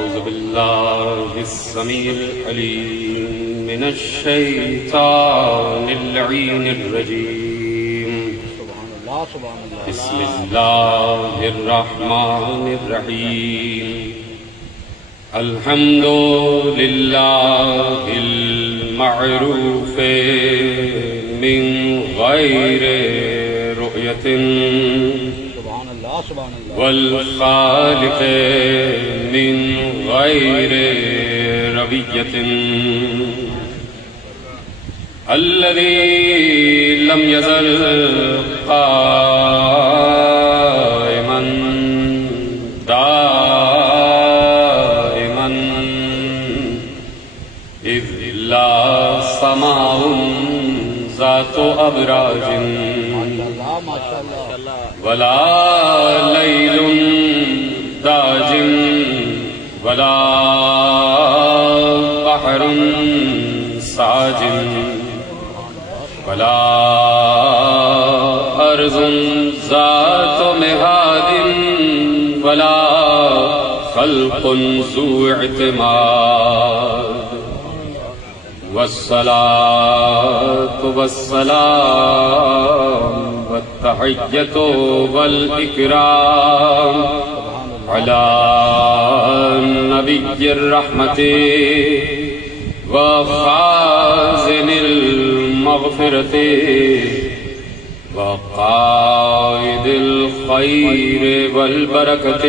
أعوذ بالله السميع العليم من الشيطان اللعين الرجيم. بسم الله الرحمن الرحيم. الحمد لله المعروف من غير رؤية والخالق من غير ربية الذي لم يزل قائما دائما إذ لا سماء ذات أبراج ولا ليل داج ولا بحر ساج ولا أرض ذات مهاد ولا خلق ذو اعتماد والصلاة والسلام والتحية والإكرام على نبي الرحمة وخازن المغفرة وقائد الخير والبركة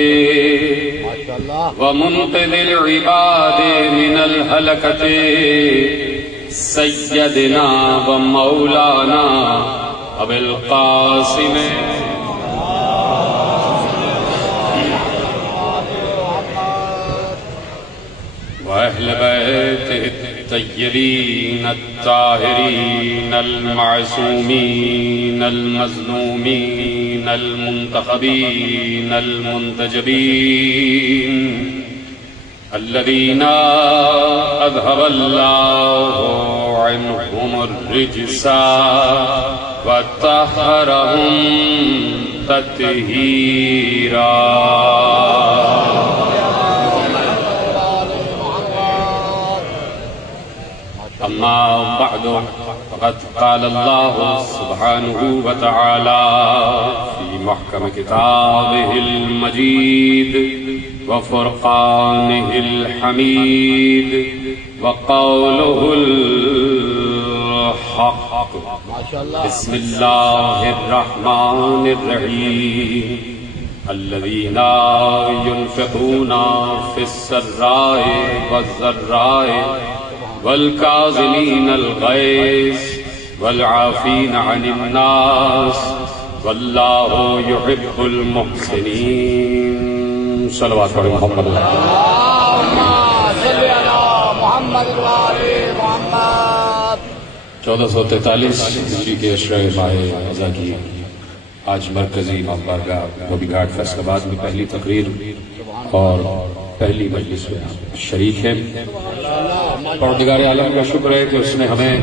ومنقذ العباد من الهلكة سيدنا ومولانا أبي القاسم وأهل بيته الطيبين الطاهرين المعصومين المظلومين المنتخبين المنتجبين الذين أذهب الله عنهم الرجس وطهرهم تطهيرا. أما بعد فقد قال الله سبحانه وتعالى في محكم كتابه المجيد وفرقانه الحميد وقوله الحق. بسم الله الرحمن الرحيم. الذين ينفقون في السراء والضراء والكاظمين الغيظ والعافين عن الناس والله يحب المحسنين. صلوات محمد. اللهم صل على محمد وعلى محمد. 1443 ہجری کے عشرۂ ماہ رمضان کی آج مرکزی امام بارگاہ بوبی گھاٹ فیصل آباد میں پہلی تقریر اور پہلی مجلس میں شریک ہیں. پروردگار عالم کا شکر ہے کہ اس نے ہمیں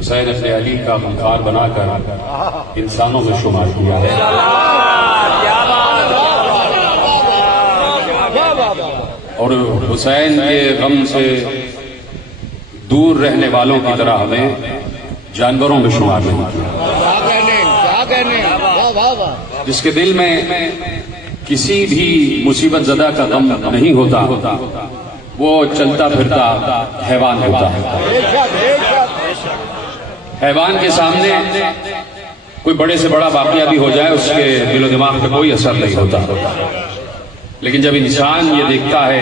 حسین ابن علی کا ممکار بنا کر انسانوں میں شمار کیا ہے اور حسین کے غم سے دور رہنے والوں کی طرح ہمیں جانوروں میں شمار نہیں کیا. جس کے دل میں کسی بھی مصیبت زدہ کا غم نہیں ہوتا وہ چلتا پھرتا حیوان ہوتا ہے. حیوان کے سامنے کوئی بڑے سے بڑا واقعہ بھی ہو جائے اس کے دل و دماغ پہ کوئی اثر نہیں ہوتا. لیکن جب انسان یہ دیکھتا ہے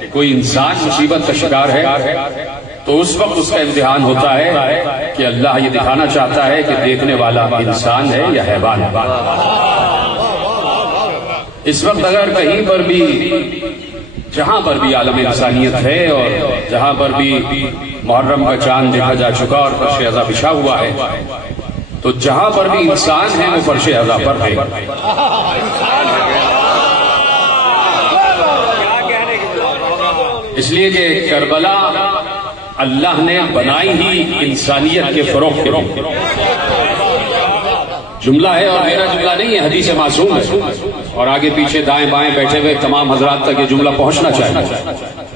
کہ کوئی انسان مصیبت کا شکار ہے تو اس وقت اس کا امتحان ہوتا ہے کہ اللہ یہ دکھانا چاہتا ہے کہ دیکھنے والا انسان ہے یا حیوان ہے. اس وقت اگر کہیں پر بھی جہاں پر بھی عالم انسانیت ہے اور جہاں پر بھی محرم کا چاند دیکھا جا چکا اور فرش عزا بچھا ہوا ہے تو جہاں پر بھی انسان ہے وہ فرش عزا پر ہے. اس لیے کہ کربلا اللہ نے بنائی ہی انسانیت کے فروغ کے لیے. جملہ ہے اور میرا جملہ نہیں ہے، حدیث معصوم ہے، اور آگے پیچھے دائیں بائیں بیٹھے ہوئے تمام حضرات تک یہ جملہ پہنچنا چاہیے،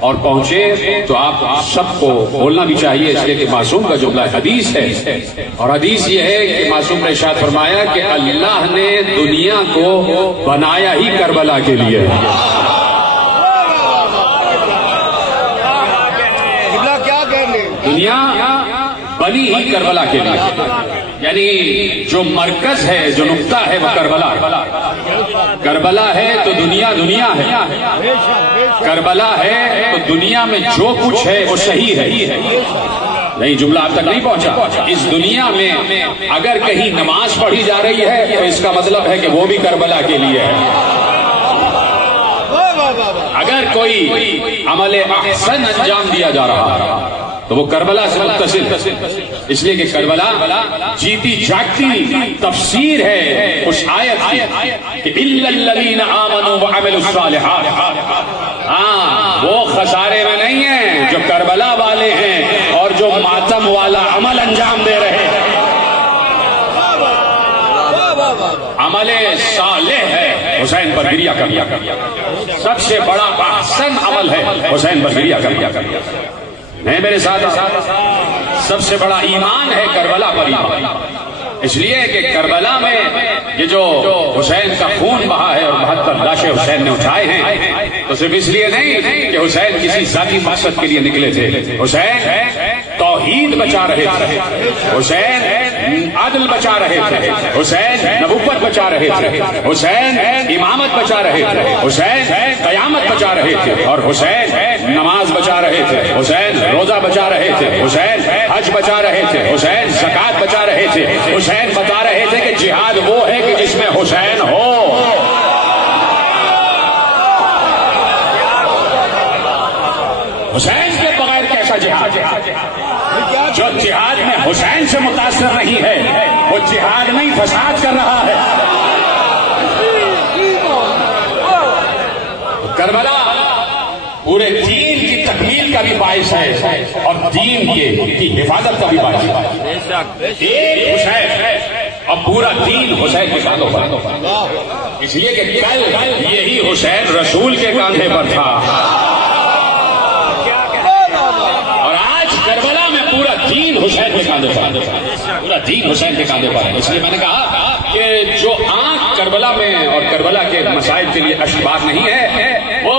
اور پہنچے تو آپ سب کو بولنا بھی چاہیے، اس لیے کہ معصوم کا جملہ حدیث ہے، اور حدیث یہ ہے کہ معصوم نے ارشاد فرمایا کہ اللہ نے دنیا کو بنایا ہی کربلا کے لیے۔ دنیا بنی ہی کربلا کے لیے، یعنی جو مرکز ہے، جو نقطہ ہے وہ کربلا ہے۔ کربلا ہے تو دنیا دنیا ہے، کربلا ہے تو دنیا میں جو کچھ ہے وہ صحیح ہے۔ نہیں، جملہ آپ تک نہیں پہنچا۔ اس دنیا میں اگر کہیں نماز پڑھی جا رہی ہے تو اس کا مطلب ہے کہ وہ بھی کربلا کے لیے ہے۔ اگر کوئی عمل احسن انجام دیا جا رہا ہے تو وہ کربلا سے متصل، اس لیے کہ کربلا جیتی جاگتی تفسیر ہے اس آیت کی کہ الا الذین آمنوا وعملوا الصالحات۔ ہاں، وہ خسارے میں نہیں ہیں جو کربلا والے ہیں اور جو ماتم والا عمل انجام دے رہے ہیں۔ عمل صالح ہے حسین پر گریہ کرنا، سب سے بڑا احسن عمل ہے حسین پر گریہ کرنا۔ نہیں میرے ساتھ، سب سے بڑا ایمان ہے کربلا پر ایمان، اس لیے کہ کربلا میں یہ جو حسین کا خون بہا ہے اور 72 لاشیں حسین نے اٹھائے ہیں، تو صرف اس لیے نہیں کہ حسین کسی ذاتی مقصد کے لیے نکلے تھے، حسین توحید بچا رہے تھے، حسین عدل بچا رہے تھے، حسین نبوت بچا رہے تھے، حسین امامت بچا رہے تھے، حسین قیامت بچا رہے تھے، اور حسین نماز بچا رہے تھے، حسین روزہ بچا رہے تھے، حسین حج بچا رہے تھے، حسین زکات بچا رہے تھے، حسین بتا رہے تھے کہ جہاد وہ ہے کہ جس میں حسین ہو۔ حسین کے بغیر کیسا جہاد؟ جو جہاد میں حسین سے متاثر نہیں ہے وہ جہاد نہیں، فساد کر رہا ہے۔ کربلا پورے دین کی تکمیل کا بھی باعث ہے اور دین کی حفاظت کا بھی باعث ہے۔ ایک حسین اور پورا دین حسین کے کاندھوں پر، اس لیے کہ کل یہی حسین رسول کے کاندھے پر تھا، اور آج کربلا میں پورا دین حسین کے کاندھے پر، پورا دین حسین کے کاندھے پر ہے۔ اس لیے میں نے کہا کہ جو آنکھ کربلا میں اور کربلا کے مسائل کے لیے اشباہ نہیں ہے، وہ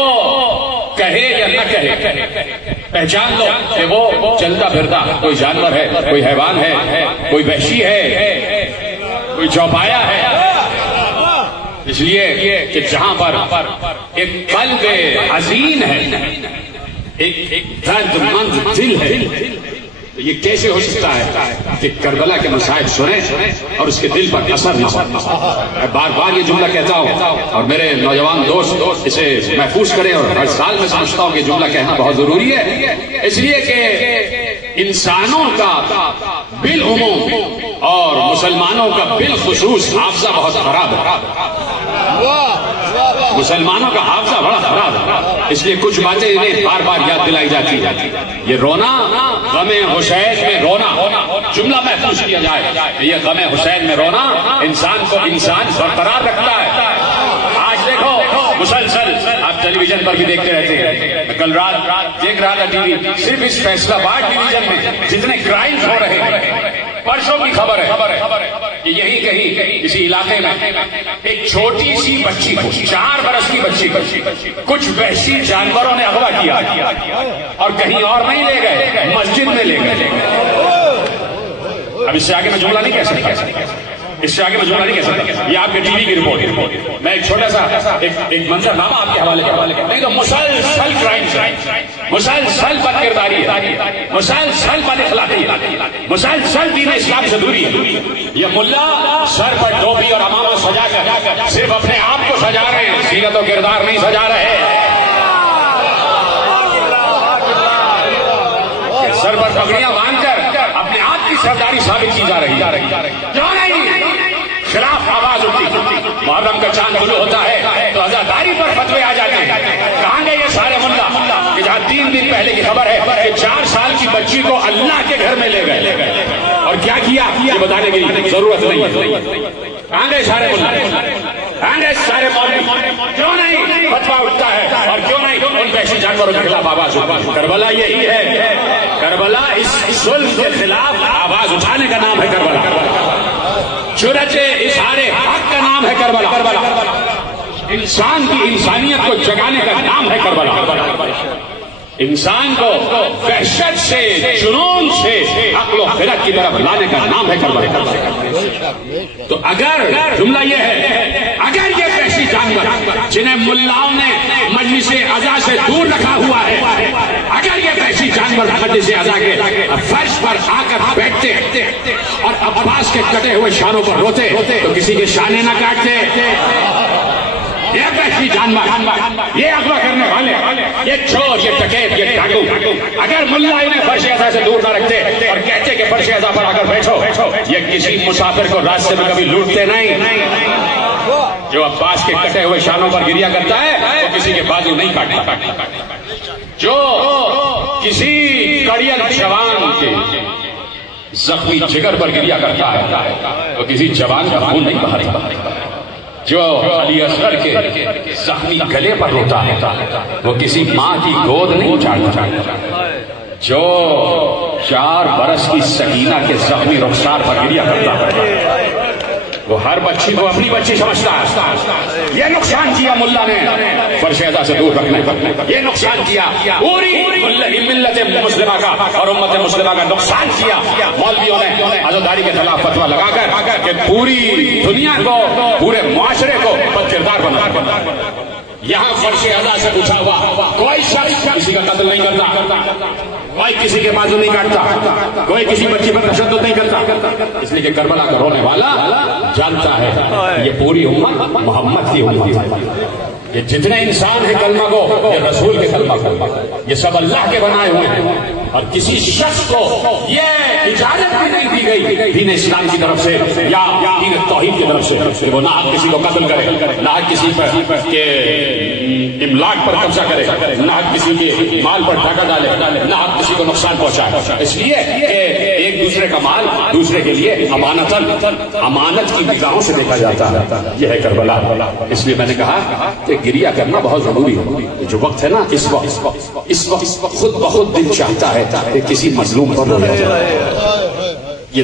کہے یا نہ کہے، پہچان لو کہ وہ چلتا پھرتا کوئی جانور ہے، کوئی حیوان ہے، کوئی وحشی ہے، کوئی چوپایا ہے۔ اس لیے کہ جہاں پر ایک قلب حزین ہے، ایک درد مند دل ہے، یہ کیسے ہو سکتا ہے کہ کربلا کے مسائل سنیں اور اس کے دل پر اثر نہ ہو؟ میں بار بار یہ جملہ کہتا ہوں اور میرے نوجوان دوست اسے محفوظ کریں، اور ہر سال میں سمجھتا ہوں کہ جملہ کہنا بہت ضروری ہے، اس لیے کہ انسانوں کا بالعموم اور مسلمانوں کا بالخصوص حافظہ بہت خراب ہے۔ مسلمانوں کا حافظہ بڑا خراب ہے، اس لیے کچھ باتیں انہیں بار بار یاد دلائی جاتی ہے۔ یہ رونا، غم حسین میں رونا، جملہ محفوظ کیا جائے، یہ غم حسین میں رونا انسان کو انسان برقرار رکھتا ہے۔ آج دیکھو مسلسل آپ ٹیلی ویژن پر بھی دیکھتے رہتے ہیں، کل رات دیکھ رہا تھا ٹی وی، صرف اس فیصلہ آباد ڈویژن میں جتنے کرائمز ہو رہے ہیں، پرسوں کی خبر ہے کہ یہی کہیں اسی علاقے میں ایک چھوٹی سی بچی کو، 4 برس کی بچی کو کچھ وحشی جانوروں نے اغوا کیا اور کہیں اور نہیں لے گئے، مسجد میں لے گئے۔ اب اس سے آگے میں جملہ نہیں کہہ سکتا، اس سے آگے میں جملہ نہیں کہہ سکتا، یہ آپ کے ٹی وی کی رپورٹ۔ میں ایک چھوٹا سا ایک منظر نامہ آپ کے حوالے کرتا، نہیں تو مسلسل کرائم، مسلسل بد کرداری ہے، مسلسل بد اخلاقی ہے، مسلسل دین اسلام سے دوری ہے۔ یہ ملا سر پر ٹوپی اور امامہ سجا کر صرف اپنے آپ کو سجا رہے ہیں، سیرت و کردار نہیں سجا رہے۔ سر پر پگڑیاں باندھ کر اپنے آپ کی سرداری ثابت کی جا رہی ہے، کیوں نہیں؟ خلاف آواز اٹھتی، محرم کا چاند طلوع ہوتا ہے تو عزاداری پر فتوے آ جاتے ہیں، کہاں گئے یہ سارے ملا کہ کہا 3 دن پہلے کی خبر ہے کہ 4 سال کی بچی کو اللہ کے گھر میں لے گئے اور کیا کیا یہ بتانے کی ضرورت نہیں ہے. کہاں گئے سارے کہاں گئے سارے مولوی؟ کیوں نہیں فتویٰ اٹھتا ہے اور کیوں نہیں ان وحشی جانوروں کے خلاف آواز اٹھتا ہے؟ کربلا یہی ہے. کربلا اس ظلم کے خلاف آواز اٹھانے کا نام ہے کربلا. جرأت اظہار حق کا نام ہے کربلا. انسان کی انسانیت کو جگانے کا نام ہے کربلا. انسان کو وحشت سے جنون سے عقل و خرد کی طرف لانے کا نام ہے کربلا. تو اگر جملہ یہ ہے اگر یہ وحشی جانور جنہیں ملاؤں نے مجلس عزا سے دور رکھا ہوا ہے اگر یہ وحشی جانور مجلس عزا کے فرش پر آ کر بیٹھتے اور عباس کے کٹے ہوئے شانوں پر روتے تو کسی کے شانے نہ کاٹتے. یہ وحشی جانور یہ اغوا کرنے والے یہ چور یہ ڈکیت یہ ڈاکو اگر ملا انہیں فرش عزا سے دور نہ رکھتے اور کہتے کہ فرش عزا پر آ کر بیٹھو یہ کسی مسافر کو راستے میں کبھی لوٹتے نہیں. جو عباس کے کٹے ہوئے شانوں پر گریا کرتا ہے وہ کسی کے بازو نہیں کاٹتا. جو کسی کڑیل جوان کے زخمی جگر پر گریا کرتا ہے وہ کسی جوان کا خون نہیں بہاتا. جو علی اصغر کے زخمی گلے پر روتا ہے وہ کسی ماں کی گود نہیں چاٹتا. جو 4 برس کی سکینہ کے زخمی رخسار پر گریا کرتا ہے وہ ہر بچی کو اپنی بچی سمجھتا ہے. یہ نقصان کیا ملا نے فرش عزا سے دور رکھنے پر. یہ نقصان کیا پوری ملت مسلمہ کا اور امت مسلمہ کا نقصان کیا مولویوں نے عزاداری کے خلاف فتویٰ لگا کر کہ پوری دنیا کو پورے معاشرے کو بد کردار بنا. یہاں فرش عزا سے اٹھا ہوا کوئی شخص کسی کا قتل نہیں کرتا, کوئی کسی کے بازو نہیں کاٹتا, کوئی کسی بچی پر تشدد نہیں کرتا, اس لیے کہ کربلا کا رونے والا جانتا ہے یہ پوری امت محمد کی امت ہے. یہ جتنے انسان ہیں کلمہ کو یہ رسول کے کلمہ کو, یہ سب اللہ کے بنائے ہوئے ہیں, اور کسی شخص کو یہ اجازت بھی نہیں دی گئی دین اسلام کی طرف سے یا دین توحید کی طرف سے کہ وہ نہ کسی کو قتل کرے, نہ کسی پر کے املاک پر قبضہ کرے, نہ کسی کے مال پر ڈاکہ ڈالے, نہ کسی کو نقصان پہنچائے. اس لیے کہ ایک دوسرے کا مال دوسرے کے لیے امانت کی نگاہوں سے دیکھا جاتا ہے. یہ ہے کربلا. اس لیے میں نے کہا کہ گریہ کرنا بہت ضروری ہے. جو وقت ہے نا اس وقت خود بخود دل چاہتا ہے کہ کسی مظلوم پر رویا جائے. یہ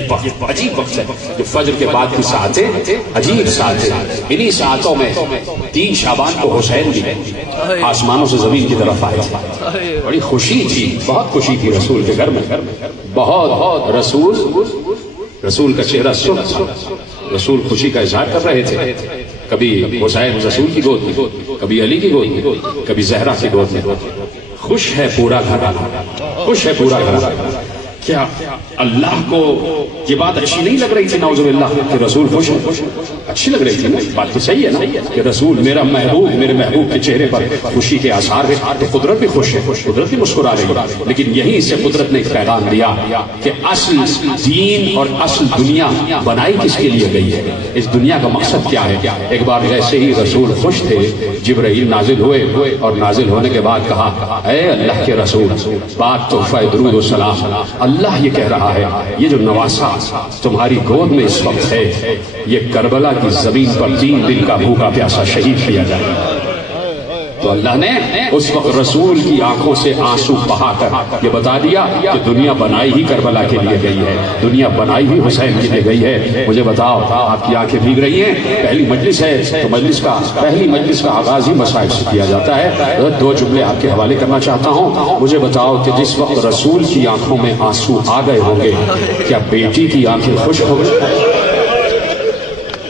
عجیب وقت ہے. جو فجر کے بعد کی ساعتیں عجیب ساعتیں, انہی ساعتوں میں 3 شعبان کو حسین بھی آسمانوں سے زمین کی طرف آئے. بڑی خوشی تھی, بہت خوشی تھی رسول کے گھر میں, بہت. رسول کا چہرہ سرخ تھا, رسول خوشی کا اظہار کر رہے تھے. کبھی حسین رسول کی گود میں, کبھی علی کی گود میں, کبھی زہرا کی گود میں. خوش ہے پورا گھرانہ, خوش ہے پورا گھرانہ. کیا اللہ کو یہ بات اچھی نہیں لگ رہی تھی نعوذ باللہ کہ رسول خوش ہے؟ اچھی لگ رہی تھی نا, بات تو صحیح ہے نا کہ رسول میرا محبوب, میرے محبوب کے چہرے پر خوشی کے آثار ہے تو قدرت بھی خوش ہے, قدرت بھی مسکرا رہی ہے. لیکن یہیں سے قدرت نے ایک پیغام دیا کہ اصل دین اور اصل دنیا بنائی کس کے لیے گئی ہے, اس دنیا کا مقصد کیا ہے. ایک بار ایسے ہی رسول خوش تھے, جبرائیل نازل ہوئے اور نازل ہونے کے بعد کہا اے اللہ کے رسول, بات تحفہ درود و سلام, اللہ یہ کہہ رہا ہے یہ جو نواسا تمہاری گود میں اس وقت ہے یہ کربلا کی زمین پر 3 دن کا بھوکا پیاسا شہید کیا جائے. تو اللہ نے اس وقت رسول کی آنکھوں سے آنسو بہا کر یہ بتا دیا کہ دنیا بنائی ہی کربلا کے لیے گئی ہے, دنیا بنائی ہی حسین کے لیے گئی ہے. مجھے بتاؤ آپ کی آنکھیں بھیگ رہی ہیں, پہلی مجلس ہے تو پہلی مجلس کا آغاز ہی مصائب سے کیا جاتا ہے. 2 جملے آپ کے حوالے کرنا چاہتا ہوں. مجھے بتاؤ کہ جس وقت رسول کی آنکھوں میں آنسو آ گئے ہوں گے کیا بیٹی کی آنکھیں خوش ہو گئی؟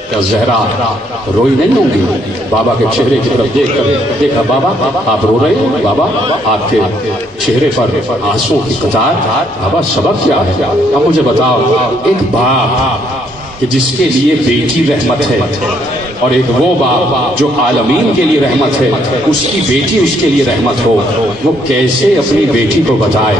کیا زہرا روئی نہیں ہوں گی؟ بابا کے چہرے کی طرف دیکھ کر دیکھا, بابا آپ رو رہے ہیں, بابا آپ کے چہرے پر آنسو کی قطار, بابا سبب کیا ہے؟ اب مجھے بتاؤ ایک باپ کہ جس کے لیے بیٹی رحمت ہے, اور ایک وہ باپ جو عالمین کے لیے رحمت ہے، اس کی بیٹی اس کے لیے رحمت ہو، وہ کیسے اپنی بیٹی کو بتائے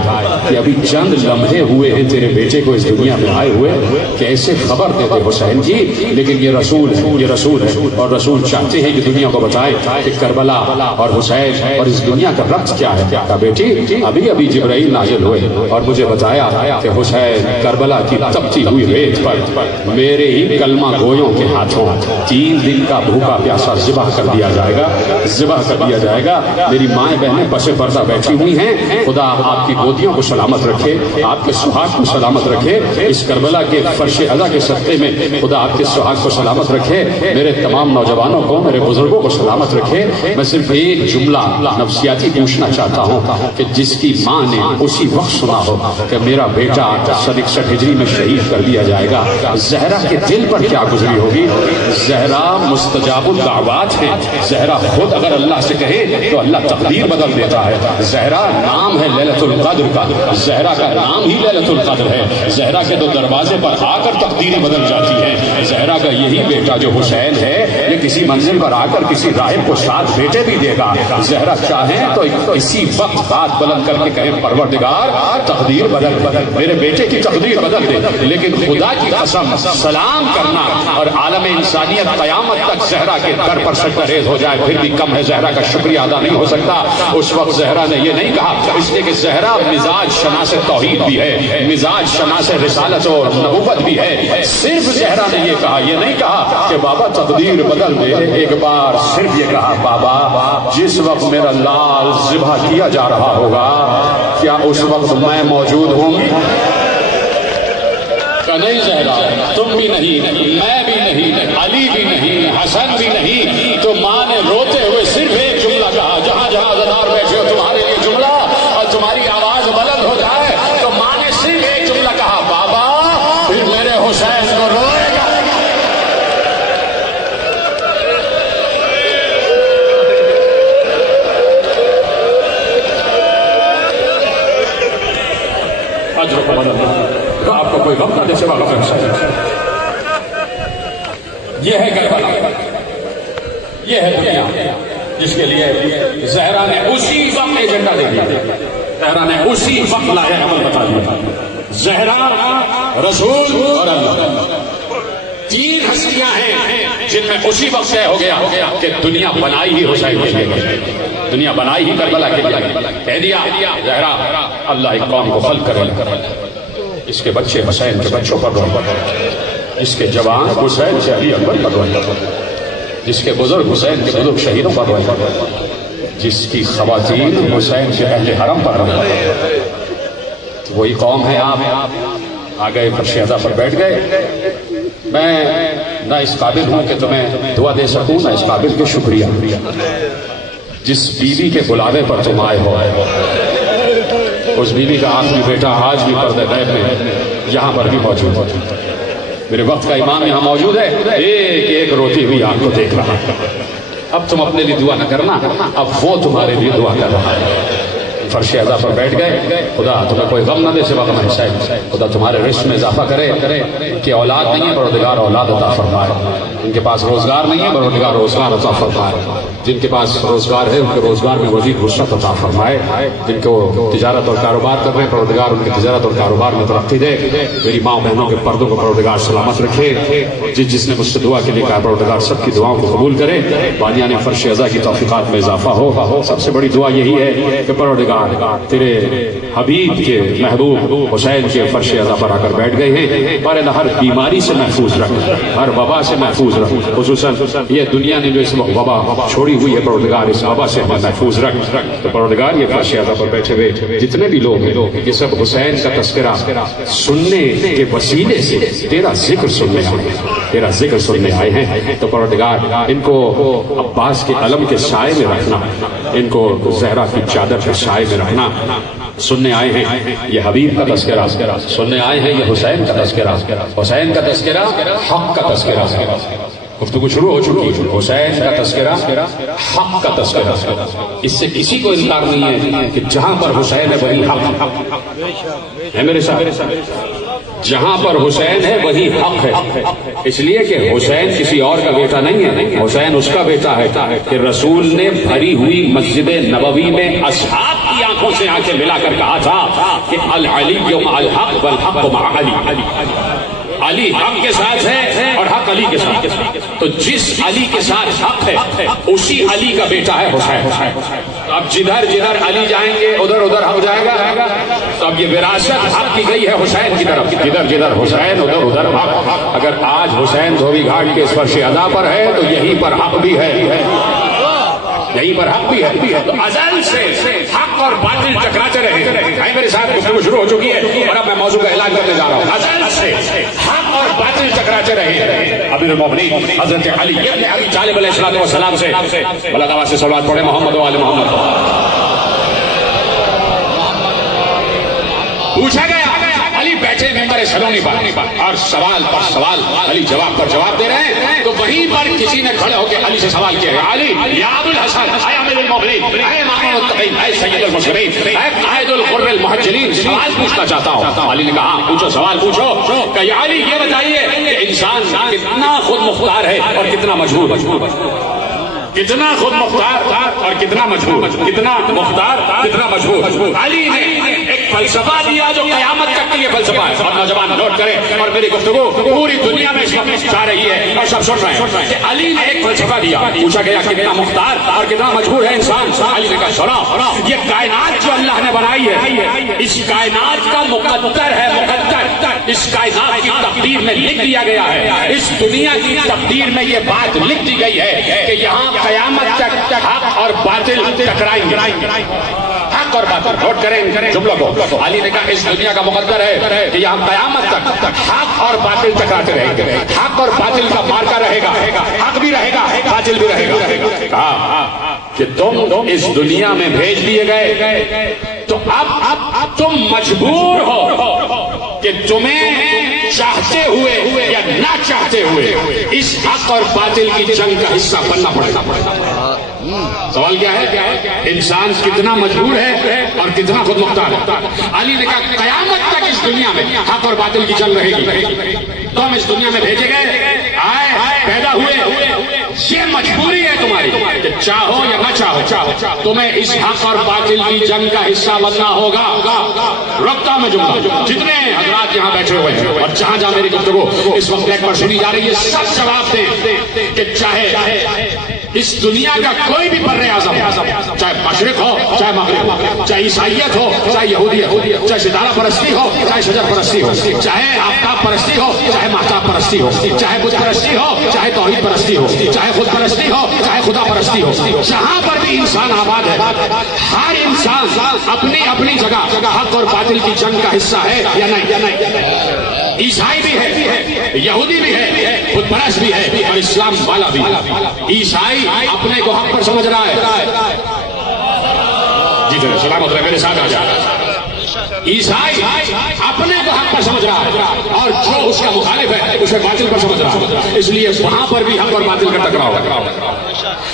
کہ ابھی چند لمحے ہوئے ہیں تیرے بیٹے کو اس دنیا میں آئے ہوئے، کیسے خبر دیتے حسین کی؟ لیکن یہ رسول ہے، یہ رسول ہے، اور رسول چاہتے ہیں کہ دنیا کو بتائے کہ کربلا اور حسین اور اس دنیا کا ربط کیا ہے۔ کہا بیٹی ابھی جبرائیل نازل ہوئے اور مجھے بتایا کہ حسین کربلا کی تپتی ہوئی ریت پر میرے ہی کلمہ گویوں کے ہاتھوں 3 دن کا بھوکا پیاسا ذبح کر دیا جائے گا، ذبح کر دیا جائے گا۔ میری مائیں بہنیں پس پردہ بیٹھی ہوئی ہیں، خدا آپ کی گودیوں کو سلامت رکھے، آپ کے سہاگ کو سلامت رکھے، اس کربلا کے فرش اعلیٰ کے صدقے میں خدا آپ کے سہاگ کو سلامت رکھے، میرے تمام نوجوانوں کو، میرے بزرگوں کو سلامت رکھے۔ میں صرف ایک جملہ نفسیاتی پوچھنا چاہتا ہوں کہ جس کی ماں نے اسی وقت سنا ہو کہ میرا بیٹا 61 ہجری میں شہید کر دیا جائے گا، زہرا کے دل پر کیا گزری ہوگی؟ زہرا مستجاب الدعوات ہے، زہرا خود اگر اللہ سے کہے تو اللہ تقدیر بدل دیتا ہے۔ زہرا نام ہے لیلۃ القدر کا، زہرا کا نام ہی لیلۃ القدر ہے، زہرا کے 2 دروازے پر آ کر تقدیریں بدل جاتی ہیں۔ زہرا کا یہی بیٹا جو حسین ہے، یہ کسی منزل پر آ کر کسی راہب کو 7 بیٹے بھی دے گا۔ زہرا چاہیں تو اسی وقت بات بلند کر کے کہیں پروردگار تقدیر بدل میرے بیٹے کی تقدیر بدل دے، لیکن خدا کی قسم سلام کرنا اور عالم انسانیت قیامت تک زہرا کے در پر سجدہ ریز ہو جائے پھر بھی کم ہے، زہرا کا شکریہ ادا نہیں ہو سکتا۔ اس وقت زہرا نے یہ نہیں کہا، اس لیے کہ زہرا مزاج شناس توحید بھی ہے، مزاج شناس رسالت اور نبوت بھی ہے۔ صرف زہرا نے یہ کہا، یہ نہیں کہا کہ بابا تقدیر بدل دے، ایک بار صرف یہ کہا بابا جس وقت میرا لال ذبح کیا جا رہا ہوگا کیا اس وقت میں موجود ہوں گی؟ کہ نہیں زہرا تم بھی نہیں، میں بھی نہیں، علی بھی نہیں، حسن بھی نہیں۔ تو ماں نے روتے ہوئے صرف ایک جملہ کہا، جہاں جہاں عزادار بیٹھے ہو تمہارے لیے جملہ اور تمہاری آواز بلند ہو جائے، تو ماں نے صرف ایک جملہ کہا بابا پھر میرے حسین کو روئے گا۔ آپ کو کوئی غم نہ دے سوا غم حسین۔ یہ ہے کربلا، یہ ہے دنیا جس کے لیے زہرا نے اسی وقت ایجنڈا دے دیا، زہرا نے اسی وقت لایا عمل بتا دیا۔ زہرا، رسول اور اللہ 3 ہستیاں ہیں جن میں اسی وقت طے ہو گیا کہ دنیا بنائی ہی حسین کے لیے، دنیا بنائی ہی کربلا کے لیے۔ کہہ دیا زہرا اللہ ایک قوم کو خلق کرے، اس کے بچے حسین کے بچوں پر روئے، اس کے جوان حسین سے علی اکبر پر روئے، جس کے بزرگ حسین کے بزرگ شہیدوں پر روئے، جس کی خواتین حسین کے اہل حرم پر روئے۔ وہی قوم ہے آپ آ گئے فرش اعضا پر بیٹھ گئے۔ میں نہ اس قابل ہوں کہ تمہیں دعا دے سکوں، نہ اس قابل کے شکریہ۔ جس بیوی کے بلاوے پر تم آئے ہو، اس بیوی کا آخری بیٹا آج بھی پردہ غیب میں یہاں پر بھی موجود ہے۔ میرے وقت کا امام یہاں موجود ہے، ایک ایک روتی ہوئی آنکھ کو دیکھ رہا ہے۔ اب تم اپنے لیے دعا نہ کرنا، اب وہ تمہارے لیے دعا کر رہا ہے۔ فرش اعضا پر بیٹھ گئے، خدا تمہیں کوئی غم نہ دے سوا غم حسین، خدا تمہارے رزق میں اضافہ کرے، ان کی اولاد نہیں ہے پروردگار اولاد عطا فرمائے، ان کے پاس روزگار نہیں ہے پروردگار روزگار عطا فرمائے، جن کے پاس روزگار ہے ان کے روزگار میں مزید وسعت عطا فرمائے، جن کو تجارت اور کاروبار کر رہے ہیں پروردگار ان کی تجارت اور کاروبار میں ترقی دے، میری ماں بہنوں کے پردوں کو پروردگار سلامت رکھے، جس نے مجھ سے دعا کے لیے کہا پروردگار سب کی دعاؤں کو قبول کرے، بانیان فرش اعضا کی توفیقات میں اضافہ ہو۔ سب سے بڑی دعا یہی ہے کہ پروردگار تیرے حبیب کے محبوب حسین کے فرش اعضا پر آ کر بیٹھ گئے ہیں، پر ہر بیماری سے محفوظ رکھ، ہر وبا سے محفوظ رکھ، خصوصاً یہ دنیا نے جو اس وبا چھوڑی ہوئی ہے پروردگار اس وبا سے محفوظ رکھ۔ تو پروردگار یہ فرش اعضا پر بیٹھے ہوئے جتنے بھی لوگ ہیں یہ سب حسین کا تذکرہ سننے کے وسیلے سے تیرا ذکر سننے آئے ہیں، تیرا ذکر سننے آئے ہیں۔ تو پروردگار ان کو عباس کے علم کے سائے میں رکھنا، ان کو زہرا کی چادر کے سائے میں رکھنا۔ سننے آئے ہیں یہ حبیب کا تذکرہ، سننے آئے ہیں یہ حسین کا تذکرہ، حسین کا تذکرہ، حق کا تذکرہ۔ گفتگو شروع ہو چکی ہے، حسین کا تذکرہ، حق کا تذکرہ۔ اس سے کسی کو انکار نہیں ہے کہ جہاں پر حسین ہے وہیں حق ہے میرے ساتھ۔ جہاں پر حسین ہے وہی حق ہے، اس لیے کہ حسین کسی اور کا بیٹا نہیں ہے، حسین اس کا بیٹا ہے کہ رسول نے بھری ہوئی مسجد نبوی میں اصحاب کی آنکھوں سے آنکھیں ملا کر کہا تھا کہ العلی مع الحق والحق مع علی، علی حق کے ساتھ ہے اور حق علی کے ساتھ، تو جس علی کے ساتھ حق ہے اسی علی کا بیٹا ہے حسین۔ اب جدھر جدھر علی جائیں گے ادھر ادھر حق جائے گا، تو اب یہ وراثت حق کی گئی ہے حسین کی طرف، جدھر جدھر حسین ادھر ادھر حق۔ اگر آج حسین دھوبی گھاٹ کے فرش ادا پر ہے تو یہیں پر حق بھی ہے، یہیں پر حق بھی ہے۔ تو ازل سے حق اور باطل ٹکراتے رہے۔ میرے ساتھ گفتگو شروع ہو چکی ہے اور اب میں موضوع کا اعلان کرنے جا رہا ہوں۔ ازل سے حق اور باطل ٹکراتے رہے۔ امیر المومنین حضرت علی ابن ابی طالب علیہ السلام سے اللہ تعالیٰ سے صلوات پڑھیں محمد و آل محمد۔ پوچھا گیا، علی بیٹھے ممبر سلونی پر اور سوال پر سوال، علی جواب پر جواب دے رہے ہیں، تو وہیں پر کسی نے کھڑے ہو کے علی سے سوال کیا ہے، علی یا ابو الحسن، اے امیر المومنین، اے امام المتقین، اے سید المرسلین، اے قائد الغر المحجلین، سوال پوچھنا چاہتا ہوں۔ علی نے کہا پوچھو، سوال پوچھو۔ کہ یا علی یہ بتائیے کہ انسان کتنا خود مختار ہے اور کتنا مجبور، کتنا خود مختار اور کتنا مجبور، کتنا مختار کتنا مجبور۔ علی نے ایک فلسفہ دیا جو قیامت تک کے لیے فلسفہ ہے، اور نوجوان نوٹ کریں اور میری گفتگو پوری دنیا میں اس وقت جا رہی ہے اور سب سن رہے ہیں کہ علی نے ایک فلسفہ دیا۔ پوچھا گیا کتنا مختار اور کتنا مجبور ہے انسان، علی نے کہا سنا، یہ کائنات جو اللہ نے بنائی ہے اس کائنات کا مقدر ہے، مقدر اس کائنات کی تقدیر میں لکھ دیا گیا ہے، اس دنیا کی تقدیر میں یہ بات لکھ دی گئی ہے کہ یہاں قیامت تک حق اور باطل ٹکرائیں گے، حق اور باطل۔ نوٹ کریں جملوں کو، علی نے کہا اس دنیا کا مقدر ہے کہ یہاں قیامت تک حق اور باطل ٹکراتے رہیں گے، حق اور باطل کا مارکا رہے گا، حق بھی رہے گا باطل بھی رہے گا۔ کہا کہ تم اس دنیا میں بھیج دیے گئے تو اب تم مجبور ہو کہ تمہیں چاہتے ہوئے یا نہ چاہتے ہوئے اس حق اور باطل کی جنگ کا حصہ بننا پڑے گا۔ سوال کیا ہے؟ انسان کتنا مجبور ہے اور کتنا خود مختار ہے؟ علی نے کہا قیامت تک اس دنیا میں حق اور باطل کی جنگ رہے گی، تو ہم اس دنیا میں بھیجے گئے، آئے پیدا ہوئے، یہ مجبوری ہے تمہاری کہ چاہو یا نہ چاہو تمہیں اس حق اور باطل کی جنگ کا حصہ بننا ہوگا۔ رکھتا میں جملہ، جتنے حضرات یہاں بیٹھے ہوئے ہیں اور جہاں جہاں میری گفتگو اس وقت نیٹ پر سنی جا رہی ہے، سب جواب دیں کہ چاہے اس دنیا کا کوئی بھی بر اعظم، چاہے مشرق ہو چاہے مغرب، چاہے عیسائیت ہو چاہے یہودیت، چاہے ستارہ پرستی ہو چاہے شجر پرستی ہو، چاہے آفتاب پرستی ہو چاہے مہتاب پرستی ہو، چاہے بت پرستی ہو چاہے توحید پرستی ہو، چاہے خود پرستی ہو چاہے خدا پرستی ہو، جہاں پر بھی انسان آباد ہے ہر انسان اپنی اپنی جگہ حق اور باطل کی جنگ کا حصہ ہے یا نہیں؟ عیسائی بھی ہے، یہودی بھی ہے، خود پرست بھی ہے اور اسلام والا بھی ہے۔ عیسائی اپنے کو حق پر سمجھ رہا ہے، جی جناب سلامت رہے، میرے ساتھ آ جائے۔ عیسائی اپنے کو حق پر سمجھ رہا ہے اور جو اس کا مخالف ہے اسے باطل پر سمجھ رہا ہے، اس لیے وہاں پر بھی حق اور باطل کا ٹکراؤ ہے۔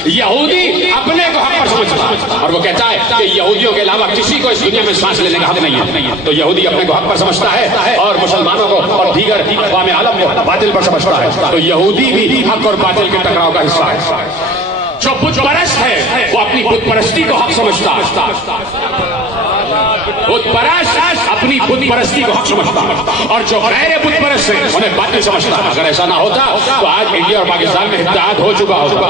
یہودی اپنے کو حق پر سمجھ رہا ہے اور وہ کہتا ہے کہ یہودیوں کے علاوہ کسی کو اس دنیا میں سانس لینے کا حق نہیں ہے، تو یہودی اپنے کو حق پر سمجھتا ہے اور مسلمانوں کو اور دیگر اقوام عالم کو باطل پر سمجھتا ہے، تو یہودی بھی حق اور باطل کے ٹکراؤ کا حصہ ہے۔ جو بت پرست ہے وہ اپنی بت پرستی کو حق سمجھتا ہے، بت پرست اپنی بت پرستی کو حق سمجھتا ہے، اور جو غیر بت پرست ہیں انہیں باطل سمجھتا ہے۔ اگر ایسا نہ ہوتا تو آج انڈیا اور پاکستان میں اتحاد ہو چکا ہوتا۔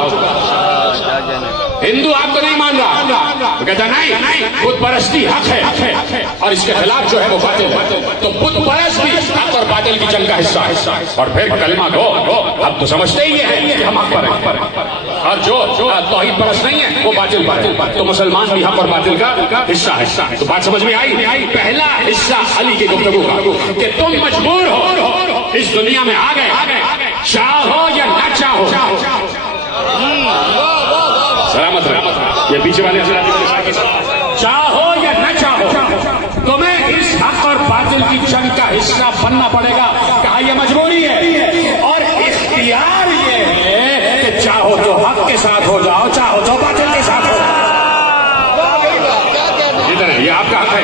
ہندو آپ کو نہیں مان رہا، تو کہتا نہیں بت پرستی حق ہے اور اس کے خلاف جو ہے وہ باطل ہے، تو بت پرست بھی حق اور باطل کی جنگ کا حصہ ہے۔ اور پھر کلمہ گو اب تو سمجھتے ہی ہے کہ ہم حق پر ہیں، اور جو توحید پرست نہیں ہے وہ باطل پر، تو مسلمان بھی حق اور باطل کا حصہ ہے۔ تو بات سمجھ میں آئی؟ پہلا حصہ علی کی گفتگو کا کہ تم مجبور ہو اس دنیا میں آ گئے، چاہو یا نہ چاہو۔ سلامت رہے، یہ پیچھے والے چاہو یا نہ چاہو تمہیں اس حق اور باطل کی جنگ کا حصہ بننا پڑے گا۔ کہا یہ مجبوری ہے اور اختیار یہ ہے کہ چاہو تو حق کے ساتھ ہو جاؤ، چاہو تو باطل کے ساتھ ہو جاؤ۔ یہ آپ کا حق ہے،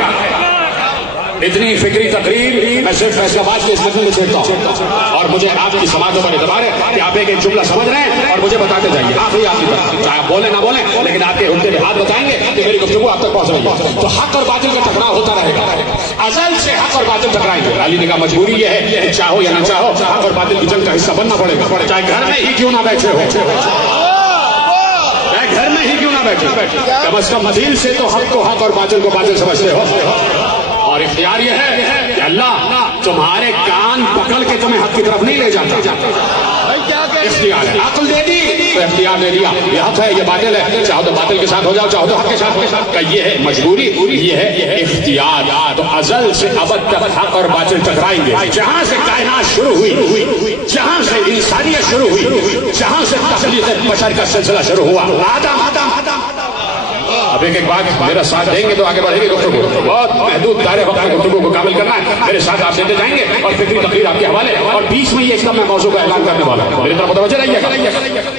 اتنی فکری تقریر میں صرف فیصلہ آباد کے اس محفل میں چھیڑتا ہوں، اور مجھے آپ کی سماعتوں پر اعتبار ہے کہ آپ ایک جملہ سمجھ رہے ہیں اور مجھے بتاتے جائیے آخری آپ کی طرف، چاہے آپ بولیں نہ بولیں لیکن آپ کے ہلکے میں ہاتھ بتائیں گے کہ میری گفتگو آپ تک پہنچ رہی ہے. تو حق اور باطل کا ٹکراؤ ہوتا رہے گا، ازل سے حق اور باطل ٹکرائیں گے. علی نے کہا مجبوری یہ ہے کہ چاہو یا نہ چاہو حق اور باطل کی جنگ کا حصہ بننا پڑے گا، چاہے گھر میں ہی کیوں نہ بیٹھے ہو، گھر میں ہی کیوں نہ بیٹھے، کم از کم دل سے تو حق کو حق اور باطل کو باطل سمجھتے ہو. اور اختیار یہ ہے کہ اللہ تمہارے کان پکڑ کے تمہیں حق کی طرف نہیں لے جاتا، اختیار ہے. عقل دے دی تو اختیار دے دیا، یہ حق ہے یہ باطل ہے، چاہو تو باطل کے ساتھ ہو جاؤ چاہو تو حق کے ساتھ. یہ ہے مجبوری، یہ ہے اختیار. تو ازل سے ابد تک حق اور باطل ٹکرائیں گے. جہاں سے کائنات شروع ہوئی، جہاں سے انسانیت شروع ہوئی، جہاں سے تخلیق بشر کا سلسلہ شروع ہوا، آدم. اب ایک بات میرا ساتھ دیں گے تو آگے بڑھے گی گفتگو، بہت محدود دائرے وقت میں گفتگو کو کامل کرنا ہے. میرے ساتھ آپ دیتے جائیں گے اور فکری تقریر آپ کے حوالے، اور بیچ میں یہ اس کا میں موضوع کا اعلان کرنے والا ہوں، میری طرف متوجہ رہیے گا.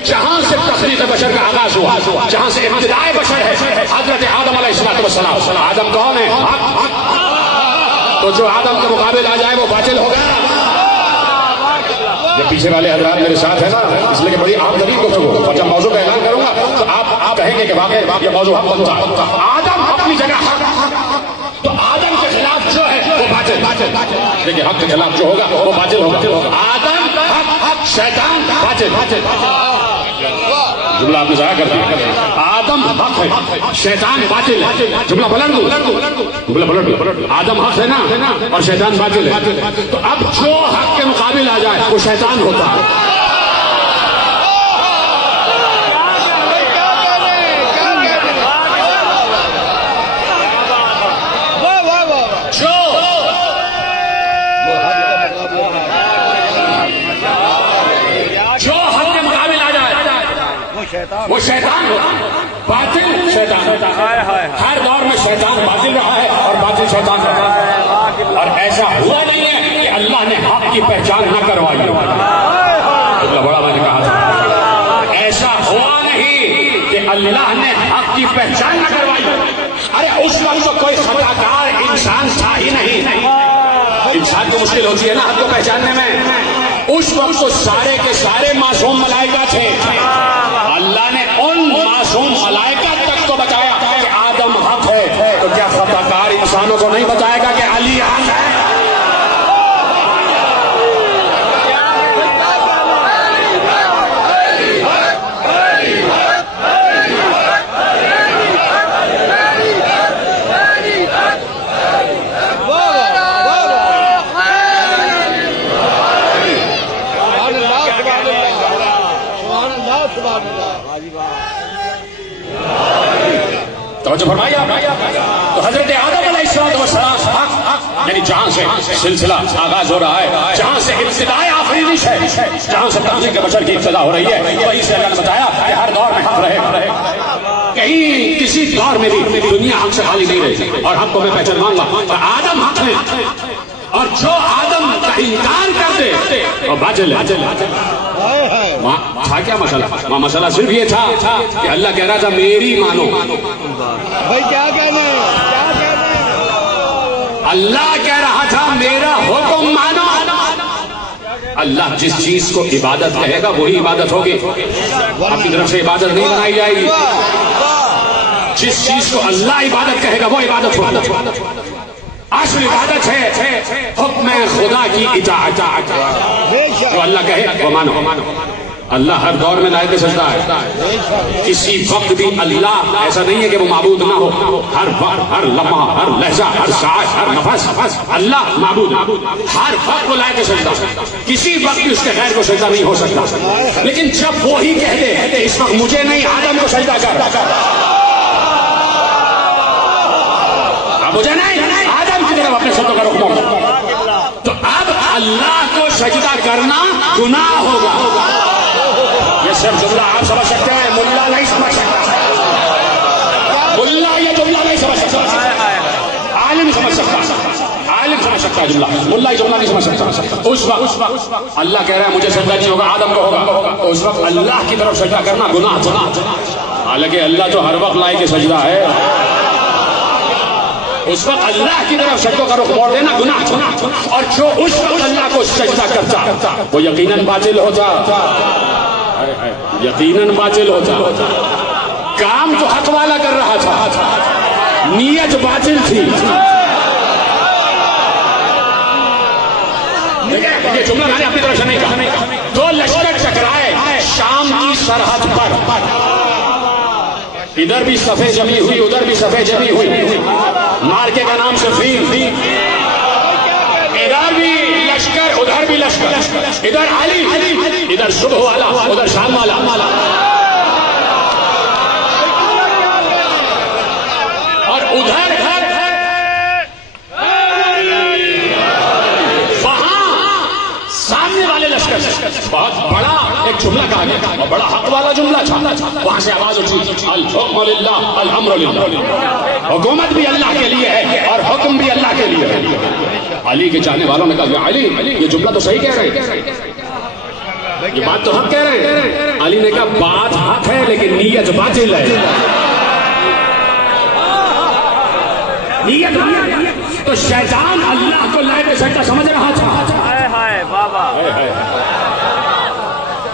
جہاں سے تخلیق بشر کا آغاز ہوا، جہاں سے ابتدائے بشر ہے حضرت آدم علیہ السلام. آدم کون ہے؟ تو جو آدم کے مقابل آ جائے وہ باطل ہو گیا. یہ پیچھے والے حضرات میرے ساتھ ہیں نا، اس لیے کہ بڑی عام ترین گفتگو، اور جب موضوع کا اعلان کروں گا تو آپ کہیں گے کہ واقعی یہ موضوع حق بنتا. آدم اپنی جگہ حق، تو آدم کے خلاف جو ہے وہ باطل، لیکن حق کے خلاف جو ہوگا وہ باطل ہوگا. آدم حق، شیطان باطل. جملہ آپ نے ضائع کر دیا. آدم حق ہے، شیطان باطل ہے. جملہ پلٹ دو. آدم حق ہے نا اور شیطان باطل ہے. تو اب جو حق کے مقابل آ جائے وہ شیطان ہوتا ہے. وہ شیطان ہوتا ہے، باطل شیطان ہوتا ہے. ہر دور میں شیطان باطل رہا ہے اور باطل شیطان رہا ہے. اور ایسا ہوا نہیں ہے کہ اللہ نے حق کی پہچان نہ کروائی. بڑا میں نے کہا تھا ایسا ہوا نہیں کہ اللہ نے حق کی پہچان نہ کروائی. ارے اس وقت تو کوئی خطا کار انسان تھا ہی نہیں. انسان کو مشکل ہوتی ہے نا حق کو پہچاننے میں. اس وقت تو سارے کے سارے معصوم ملائکہ تھے. اللہ نے ان معصوم ملائکہ تک کو بتایا کہ آدم حق ہے، تو کیا خطا کار انسانوں کو نہیں بتائے گا کہ علی حق ہے؟ توجہ فرمائیے. تو حضرت آدم علیہ السلام حق، یعنی جہاں سے سلسلہ آغاز ہو رہا ہے، جہاں سے ابتدائے آفرینش ہے، جہاں سے تخلیق بشر کی ابتدا ہو رہی ہے، وہی سے اللہ نے بتایا کہ ہر دور میں حق رہے. کہیں کسی دور میں بھی دنیا حق سے خالی نہیں رہی، اور حق کو میں پہچان گا. آدم حق ہے، اور جو آدم کا انکار کر دے وہ باطل ہے. تھا کیا مسئلہ؟ وہاں مسئلہ صرف یہ تھا کہ اللہ کہہ رہا تھا میری مانو. بھائی کیا کہنا ہے؟ اللہ کہہ رہا تھا میرا حکم مانو. اللہ جس چیز کو عبادت کہے گا وہی عبادت ہوگی، آپ کی طرف سے عبادت نہیں بنائی جائے گی. جس چیز کو اللہ عبادت کہے گا وہ عبادت ہوگی. اصل عبادت ہے حکم خدا کی اطاعت. جو اللہ کہے وہ مانو. اللہ ہر دور میں لائق سجدہ ہے. کسی وقت بھی اللہ ایسا نہیں ہے کہ وہ معبود نہ ہو. ہر وقت، ہر لمحہ، ہر لہجہ، ہر ساعت، ہر نفس اللہ معبود. ہر وقت وہ لائق سجدہ، کسی وقت بھی اس کے غیر کو سجدہ نہیں ہو سکتا. لیکن جب وہی کہہ دے اس وقت مجھے نہیں آدم کو سجدہ کر، مجھے نہیں آدم کی طرف اپنے سجدوں کا رخ موڑ، تو اب اللہ کو سجدہ کرنا گناہ ہوگا. یہ صرف جملہ آپ سمجھ سکتے ہیں، ملا نہیں سمجھ سکتا. ملا یہ جملہ نہیں سمجھ سکتا، عالم سمجھ سکتا. عالم سمجھ سکتا ہے جملہ، ملا یہ جملہ نہیں سمجھ سکتا. اس وقت اللہ کہہ رہا ہے مجھے سجدہ نہیں ہوگا، آدم کو ہوگا. تو اس وقت اللہ کی طرف سجدہ کرنا گناہ. حالانکہ اللہ تو ہر وقت لائق سجدہ ہے. اس وقت اللہ کی طرف سجدوں کا رخ موڑ دینا گناہ تھا، اور جو اس وقت اللہ کو سجدہ کرتا وہ یقیناً باطل ہوتا، یقیناً باطل ہوتا۔ کام تو حق والا کر رہا تھا، نیت باطل تھی۔ یہ جملہ میں نے اپنی طرف سے نہیں کہا۔ دو لشکر ٹکرائے شام کی سرحد پر، ادھر بھی صفیں جمی ہوئی ادھر بھی صفیں جمی ہوئی، مارکے کا نام صفین، ادھر بھی لشکر ادھر بھی لشکر، ادھر علی ادھر صبح والا ادھر شام والا، اور ادھر سامنے والے لشکر بہت بڑا ایک جملہ کہا گیا اور بڑا حق والا جملہ تھا۔ وہاں سے آواز اٹھی، الحکم للہ الامر للہ، حکومت بھی اللہ کے لیے ہے اور حکم بھی اللہ کے لیے ہے۔ علی کے چاہنے والوں نے کہا علی یہ جملہ تو صحیح کہہ رہے، یہ بات تو حق کہہ رہے۔ علی نے کہا بات حق ہے لیکن نیت باطل ہے، نیت تو شیطان اللہ کو لائے پہ سجدہ سمجھ رہا تھا،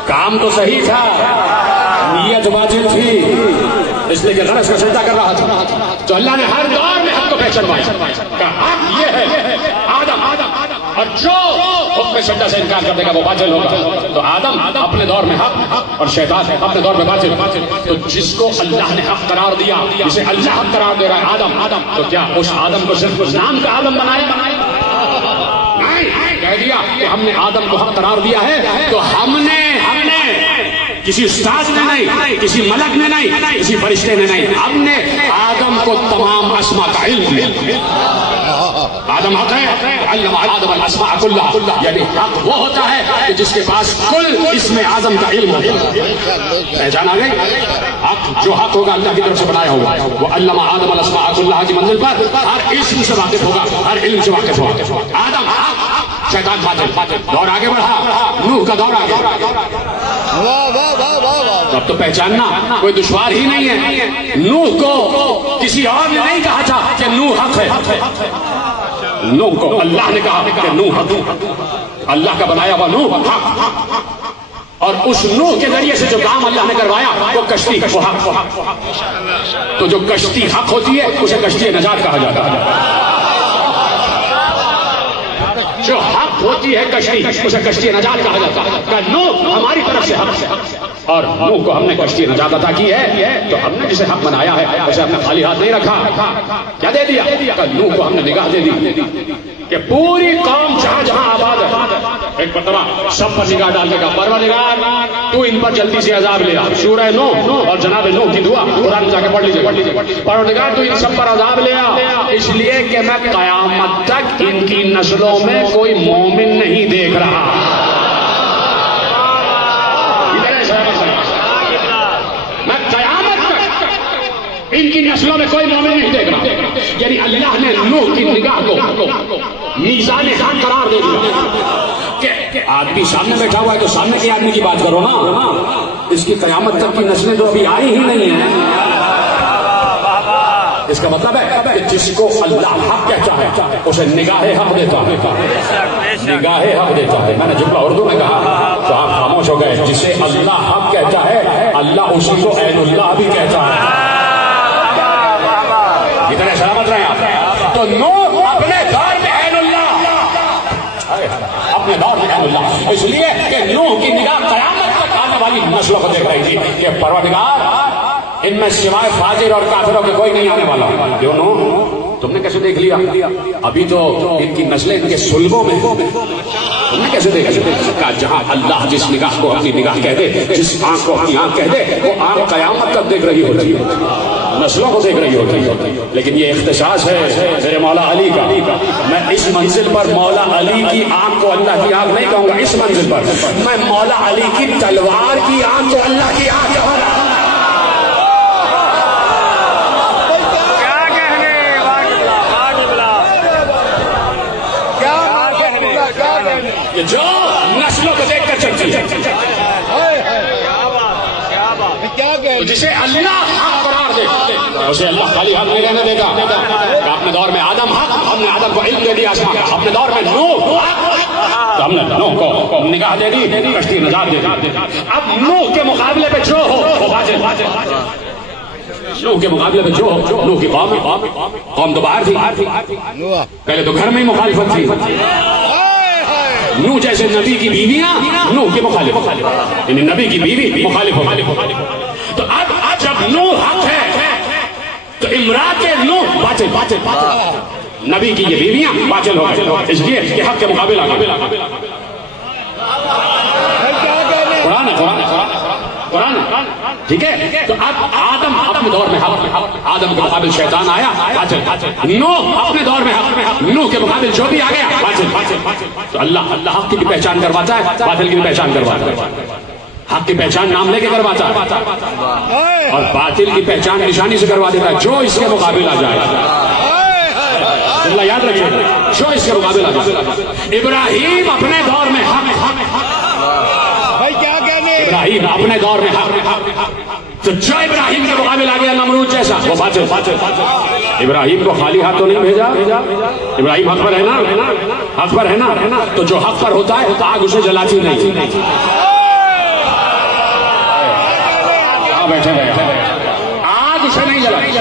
کام تو صحیح تھا، نیت باطل تھی، اس لیے کہ غرض کا سجدہ کر رہا تھا۔ تو اللہ نے ہر دور میں حق کو پہچانوایا، کہا حق یہ ہے آدم، اور جو حکم سجدہ سے انکار کر دے گا وہ باطل ہوگا۔ تو آدم اپنے دور میں حق اور شیطان اپنے دور میں باطل۔ تو جس کو اللہ نے حق قرار دیا، جسے اللہ حق قرار دے رہا ہے آدم، تو کیا اس آدم کو صرف اس نام کا آدم بنایا؟ کہہ دیا کہ ہم نے آدم کو حق قرار دیا ہے، تو ہم نے کسی استاد نے نہیں، کسی ملک نے نہیں، کسی فرشتے نے نہیں، ہم نے آدم کو تمام اسماء کا علم دیا۔ آدم حق ہے، علم آدم الاسماء کلھا، یعنی حق وہ ہوتا ہے کہ جس کے پاس کل اسم اعظم کا علم ہو۔ پہچان آ گئی؟ حق جو حق ہوگا اللہ کی طرف سے بنایا ہوگا، وہ علم آدم الاسماء کلھا کی منزل پر ہر اسم سے واقف ہوگا، ہر علم سے واقف ہوگا۔ آدم حق، شیطان باطل۔ دور آگے بڑھا، نوح کا دور آگے، اب تو پہچاننا کوئی دشوار ہی نہیں ہے۔ نوح کو کسی اور نے نہیں کہا تھا کہ نوح حق ہے، نوح کو اللہ نے کہا کہ نوح حق، اللہ کا بنایا ہوا نوح حق، اور اس نوح کے ذریعے سے جو کام اللہ نے کروایا وہ کشتی وہ حق۔ تو جو کشتی حق ہوتی ہے اسے کشتی نجات کہا جاتا ہے، جو حق ہوتی ہے کشتی اسے کشتی نجات کہا جاتا ہے۔ کہ نوح ہماری طرف سے حق ہے، اور نوح کو ہم نے کشتی نجات عطا کی ہے، تو ہم نے جسے حق بنایا ہے اسے ہم نے خالی ہاتھ نہیں رکھا، کیا دے دیا؟ کہ نوح کو ہم نے نگاہ دے دی کہ پوری قوم جہاں جہاں آباد ہے ایک مرتبہ سب پر نگاہ ڈال کے کہا پروردگار تو ان پر جلدی سے عذاب لے آ۔ سورہ نوح اور جناب نوح کی دعا قرآن میں جا کے پڑھ لیجیے، پروردگار تو ان سب پر عذاب لے آ، اس لیے کہ میں قیامت تک ان کی نسلوں میں کوئی مومن نہیں دیکھ رہا۔ میں قیامت تک ان کی نسلوں میں کوئی مومن نہیں دیکھ رہا، یعنی اللہ نے نوح کی نگاہ کو میزان حق قرار دے دیا کہ آدمی سامنے بیٹھا ہوا ہے تو سامنے کے آدمی کی بات کرو نا، اس کی قیامت تک کی نسلیں تو ابھی آئی ہی نہیں ہیں۔ اس کا مطلب ہے کہ جس کو اللہ حق کہتا ہے اسے نگاہ حق دیتا ہے، نگاہ حق دیتا ہے۔ میں نے جملہ اردو میں کہا تو آپ خاموش ہو گئے، جسے اللہ حق کہتا ہے اللہ اسی کو عین اللہ بھی کہتا ہے۔ اتنے سلامت رہے آپ۔ تو نوح اپنے دور میں عین اللہ، اپنے دور میں عین اللہ، اس لیے کہ نوح کی نگاہ قیامت تک آنے والی نسلوں کو دیکھ رہی تھی کہ پروردگار ان میں سوائے فاجر اور کافروں کے کوئی نہیں آنے والا۔ کیوں نوح تم نے کیسے دیکھ لیا؟ ابھی تو ان کی نسلیں ان کے سلبوں میں، تم نے کیسے دیکھا؟ جہاں اللہ جس نگاہ کو اپنی نگاہ کہہ دے، جس آنکھ کو اپنی آنکھ کہہ دے، وہ آنکھ قیامت تک دیکھ رہی ہوتی ہے، نسلوں کو دیکھ رہی ہوتی ہے۔ لیکن یہ اختصاص ہے میرے مولا علی کا۔ میں اس منزل پر مولا علی کی آنکھ کو اللہ کی آنکھ نہیں کہوں گا، اس منزل پر میں مولا علی کی تلوار کی آنکھ کو اللہ کی آنکھ کہوں گا۔ جو نسلوں کو دیکھ کر چلتی ہے، جسے اللہ حق قرار اسے اللہ خالی ہاتھ نہیں رہنے دے گا کہ اپنے دور میں آدم حق، ہم نے آدم کو علم دے دیا، اپنے دور میں نوح تو ہم نے نوح کو نگاہ دے دی، کشتی نجات دے دی۔ اب نوح کے مقابلے پہ جو ہو وہ باطل، نوح کے مقابلے پہ جو ہو، نوح کی قوم تو باہر تھی، پہلے تو گھر میں ہی مخالفت تھی۔ نوح جیسے نبی کی بیویاں نوح کے مخالف، یعنی نبی کی بیوی مخالف ہو۔ تو اب جب نوح حق ہے تو امراء کے نوح باطل، نبی کی یہ بیویاں باطل ہو گئے، اس لیے کہ حق کے مقابل آ گئے۔ قرآن ٹھیک ہے۔ تو اب آدم اپنے دور میں حق، آدم کے مقابل شیطان آیا باطل، نوح اپنے دور میں حق، نوح کے مقابل جو بھی آ گیا باطل۔ تو اللہ حق کی بھی پہچان کرواتا ہے، باطل کی بھی پہچان کرواتا ہے، حق کی پہچان نام لے کے کرواتا ہے اور باطل کی پہچان نشانی سے کروا دیتا ہے، جو اس کے مقابل آ جائے۔ اللہ یاد رکھیے، جو اس کے مقابل آ جائے۔ ابراہیم اپنے دور میں حق، ابراہیم اپنے دور میں حق، تو جو ابراہیم کے مقابل آ گیا نمرود جیسا وہ باطل۔ ابراہیم کو خالی ہاتھ تو نہیں بھیجا، ابراہیم حق پر ہے نا، حق پر ہے نا، تو جو حق پر ہوتا ہے آگ اسے جلاتی نہیں۔ بیٹھے آگ اسے نہیں جلاتی،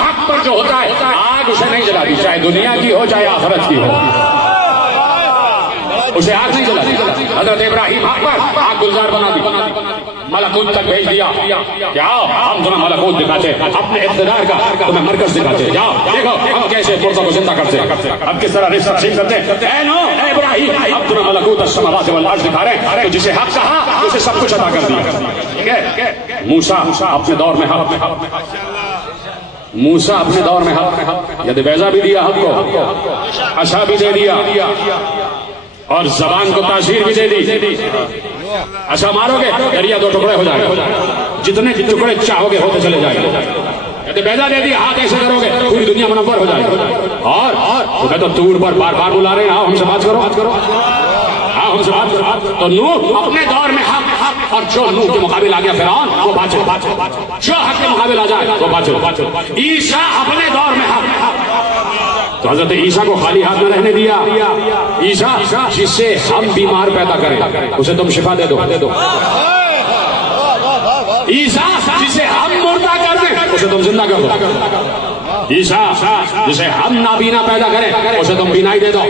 حق پر جو ہوتا ہے آگ اسے نہیں جلاتی، چاہے دنیا کی ہو چاہے آخرت کی ہو، اسے آگ نہیں جلاتی۔ حضرت ابراہیم حق پر آگ گلزار بنا دی، ملکوت تک بھیج دیا کہ آؤ ہم تمہیں ملکوت دکھاتے، اپنے اقتدار کا تمہیں مرکز دکھاتے، جاؤ دیکھو ہم کیسے مردوں کو زندہ کرتے، اب کس طرح رزق تقسیم کرتے۔ اے نوح، اے ابراہیم، اب تمہیں ملکوت السماوات والارض دکھا رہے ہیں، جسے حق کہا اسے سب کچھ عطا کر دیا۔ ٹھیک ہے، موسیٰ اپنے دور میں حق، موسیٰ اپنے دور میں حق، ید بیضا بھی دیا حق کو، عصا بھی دے دیا اور زبان کو تاثیر بھی دے دی۔ ایسا مارو گے دریا دو ٹکڑے ہو جائے گا، جتنے ٹکڑے چاہو گے ہوتے چلے جائیں گے۔ بیضا دے دی، ہاتھ ایسے کرو گے پوری دنیا منور ہو جائے گا۔ اور تو طور پر بار بار بلا رہے ہیں، آؤ ہم سے بات کرو، آؤ ہم سے بات کرو۔ تو نوح اپنے دور میں حق، اور جو نوح کے مقابل آ گیا فرعون وہ باطل، جو حق کے مقابل آ جائے وہ باطل۔ عیسیٰ اپنے دور میں حق، تو حضرت عیسیٰ کو خالی ہاتھ نہ رہنے دیا۔ عیسیٰ جس سے ہم بیمار پیدا کریں اسے تم شفا دے دو، عیسیٰ جسے ہم مردہ کر دیں اسے تم زندہ کر دو، عیسیٰ جسے ہم نابینا پیدا کریں اسے تم بینائی دے دو،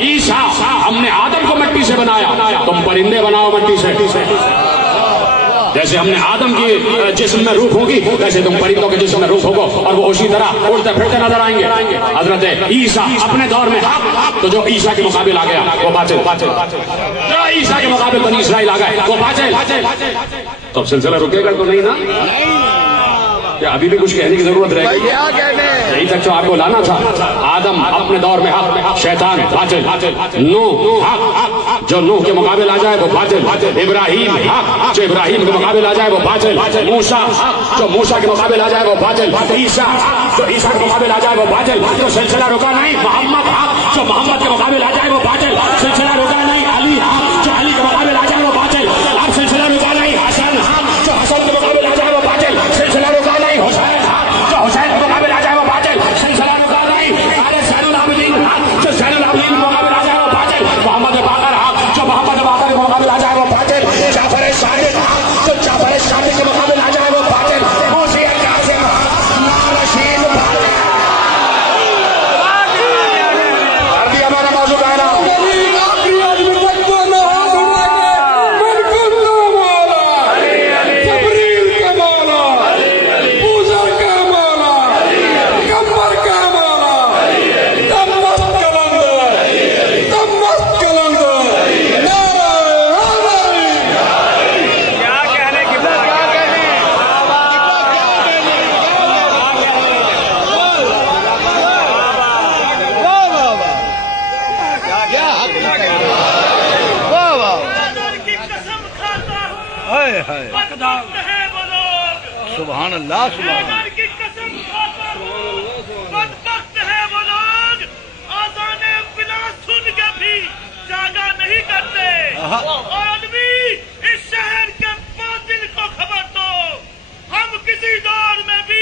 عیسیٰ ہم نے آدم کو مٹی سے بنایا تم پرندے بناؤ مٹی سے، جیسے ہم نے آدم کی جسم میں روح ہوگی ویسے تم پرندوں کے جسم میں روح ہوگو، اور وہ اسی طرح اڑتے پھرتے نظر آئیں گے۔ حضرت عیسیٰ اپنے دور میں حق، تو جو عیسیٰ کے مقابل آ گیا وہ باطل، جو عیسیٰ کے مقابل بنی اسرائیل آ گئے وہ باطل۔ تو اب سلسلہ رکے گا تو نہیں نا، کیا ابھی بھی کچھ کہنے کی ضرورت رہے گی؟ یہی تک تو آپ کو لانا تھا۔ آدم اپنے دور میں حق، شیطان باطل، نوح حق، جو نوح کے مقابل آ جائے وہ باطل، ابراہیم حق، جو ابراہیم کے مقابل آ جائے وہ باطل، موسیٰ جو موسیٰ کے مقابل آ جائے وہ باطل، عیسیٰ جو عیسیٰ کے مقابل آ جائے وہ باطل۔ تو سلسلہ رکا نہیں۔ محمد حق، جو محمد کے مقابل آ جائے وہ باطل، سلسلہ رکا نہیں۔ علی حق، جو علی کے مقابل آ جائے وہ باطل، اب سلسلہ رکا نہیں۔ حسن حق، جو حسن کے مقابل آ جائے وہ باطل، سلسلہ رکا نہیں۔ حسین حق، جو حسین کے مقابل آ جائے وہ باطل، سلسلہ رکا نہیں۔ ارے زین العابدین حق، جو زین العابدین کے مقابل آ جائے وہ باطل، محمد باقر حق، جو محمد باقر کے مقابل آ جائے وہ باطل، جعفر صادق حق، جو جعفر صادق کے مقابل آ جائے وہ باطل، موسی قاسم حق، رشید سبحان اللہ، سبحان اللہ کی قسم کھاتا ہوں، بدبخت ہے وہ لوگ آذان بلا سن کے بھی جاگا نہیں کرتے۔ اور آدمی اس شہر کے باطل کو خبر دو، ہم کسی دور میں بھی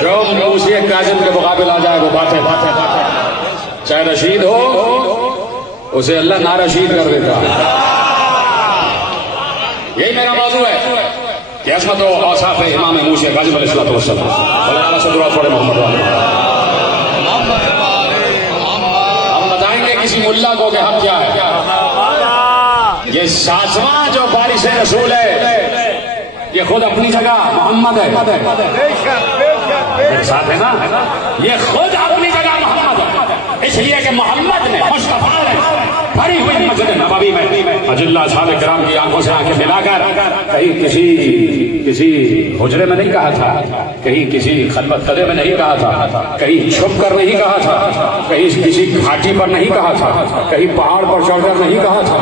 جو موسی کاظم کے مقابل آ جائے وہ باتیں چاہے رشید ہو اسے اللہ نارشید کر دیتا. یہی میرا موضوع ہے کہ عظمت و اوصاف امام موسی کاظم علیہ الصلوۃ والسلام. محمد ہم بتائیں گے کسی ملا کو کہ حق کیا ہے. یہ 7واں جو بارش رسول ہے یہ خود اپنی جگہ محمد ہے. میرے ساتھ ہے نا, یہ خود اپنی جگہ محمد ہے, اس لیے کہ محمد نے مصطفیٰ نے بھری ہوئی مسجد نبوی میں اجلا اصحاب کرام کی آنکھوں سے آنکھیں ملا کر کہیں کسی حجرے میں نہیں کہا تھا, کہیں کسی خلوت قدے میں نہیں کہا تھا, کہیں چھپ کر نہیں کہا تھا, کہیں کسی گھاٹی پر نہیں کہا تھا, کہیں پہاڑ پر چڑھ کر نہیں کہا تھا,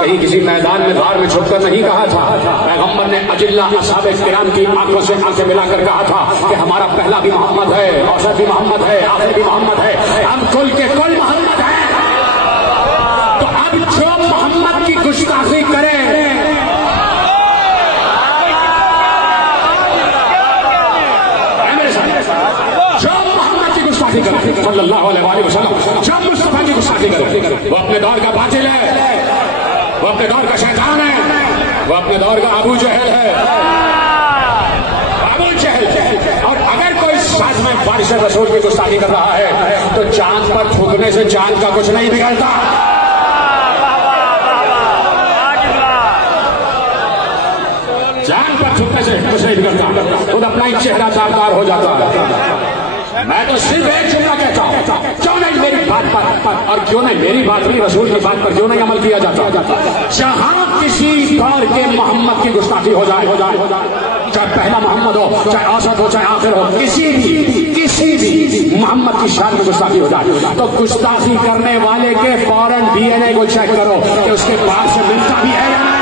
کہیں کسی میدان میں دھار میں چھپ کر نہیں کہا تھا. پیغمبر نے اجلا اصحاب کرام کی آنکھوں سے آنکھیں ملا کر کہا تھا کہ ہمارا پہلا بھی محمد ہے, اوسط بھی محمد ہے, آخر بھی محمد ہے, ہم کل کے کل محمد ہیں. تو اب جو محمد کی گستاخی کرے جو محمد کی گستاخی کرے صلی اللہ علیہ وسلم, جو مصطفیٰ کی گستاخی کرے وہ اپنے دور کا باطل ہے, وہ اپنے دور کا شیطان ہے, وہ اپنے دور کا ابو جہل ہے. اور اگر کوئی ساتھ میں بارش رسول کی گستاخی کر رہا ہے تو چاند پر تھوکنے سے چاند کا کچھ نہیں بگڑتا. چاند پر تھوکنے سے کچھ نہیں بگڑتا, خود اپنا ہی چہرہ داغدار ہو جاتا ہے. میں تو صرف ایک جملہ کہتا ہوں, کیوں نہیں میری بات پر اور کیوں نہیں میری بات بھی رسول کی بات پر کیوں نہیں عمل کیا جاتا. جہاں کسی دور کے محمد کی گستاخی ہو جائے, چاہے پہلا محمد ہو, چاہے اوسط ہو, چاہے آخر ہو, کسی بھی محمد کی شان میں گستاخی ہو جائے تو گستاخی کرنے والے کے فوراً ڈی این اے کو چیک کرو کہ اس کے پاس سے ملتا بھی ہے یا نہیں.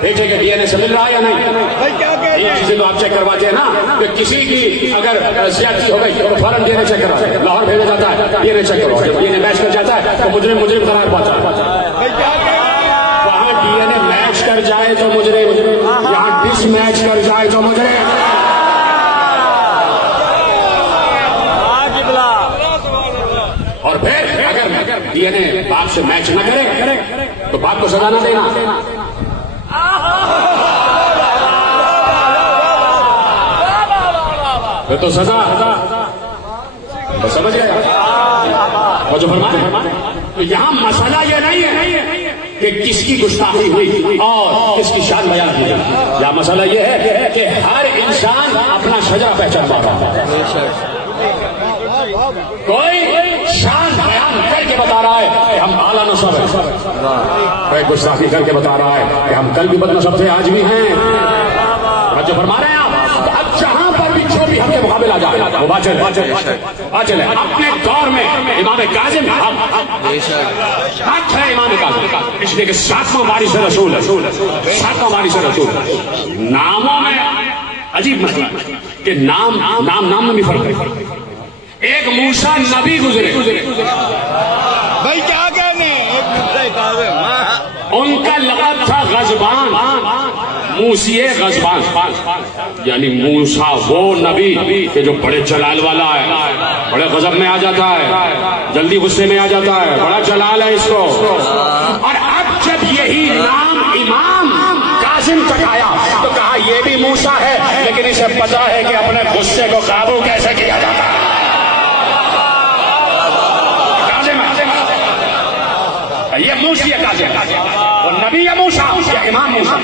بیٹے کے ڈی این اے سے مل رہا ہے یا نہیں. یہ چیزیں تو آپ چیک کرواتے ہیں نا, کہ کسی کی اگر زیادتی ہو گئی تو فوراً ڈی این اے چیک کرواتے ہیں, لاہور بھیجا جاتا ہے, ڈی این اے چیک کرواتے ہیں, ڈی این اے میچ کر جاتا ہے تو مجرم قرار پاتا ہے. وہاں ڈی این اے میچ کر جائے تو مجرم, یہاں ڈس میچ کر جائے تو مجرم. اور پھر اگر ڈی این اے باپ سے میچ نہ کرے تو باپ کو سزا نہ دینا. تو سزا سمجھ گئے. اور جو فرماتے یہاں مسئلہ یہ نہیں ہے کہ کس کی گستاخی ہوئی اور کس کی شان بیان کی گئی. یا مسئلہ یہ ہے کہ ہر انسان اپنا شجرہ پہچان پاتا ہے. کوئی شان بیان کر کے بتا رہا ہے کہ ہم اعلیٰ نسب ہیں, کوئی گستاخی کر کے بتا رہا ہے کہ ہم کل بھی بد نسب تھے آج بھی ہیں. جو فرما رہے ہیں آپ, اب جہاں پر بھی جو بھی ہم کے مقابل آ جائے وہ باچل ہے. اپنے دور میں امام کاظم حق ہے, امام کاظم, اس لیے کہ 7واں وارث رسول ہے, 7واں وارث رسول. ناموں میں عجیب مسئلہ کہ نام میں بھی فرق ہے. ایک موسیٰ نبی گزرے, بھائی کیا کہنے, ان کا لقب تھا غضبان, موسی غضبان, یعنی موسیٰ وہ نبی کہ جو بڑے جلال والا ہے, بڑے غضب میں آ جاتا ہے, جلدی غصے میں آ جاتا ہے, بڑا جلال ہے اس کو. اور اب جب یہی نام امام کاظم تک آیا تو کہا یہ بھی موسیٰ ہے لیکن اسے پتا ہے کہ اپنے غصے کو قابو کیسے کیا جاتا ہے. یہ موسی کاظم, وہ نبی یا موسیٰ یا امام موسیٰ.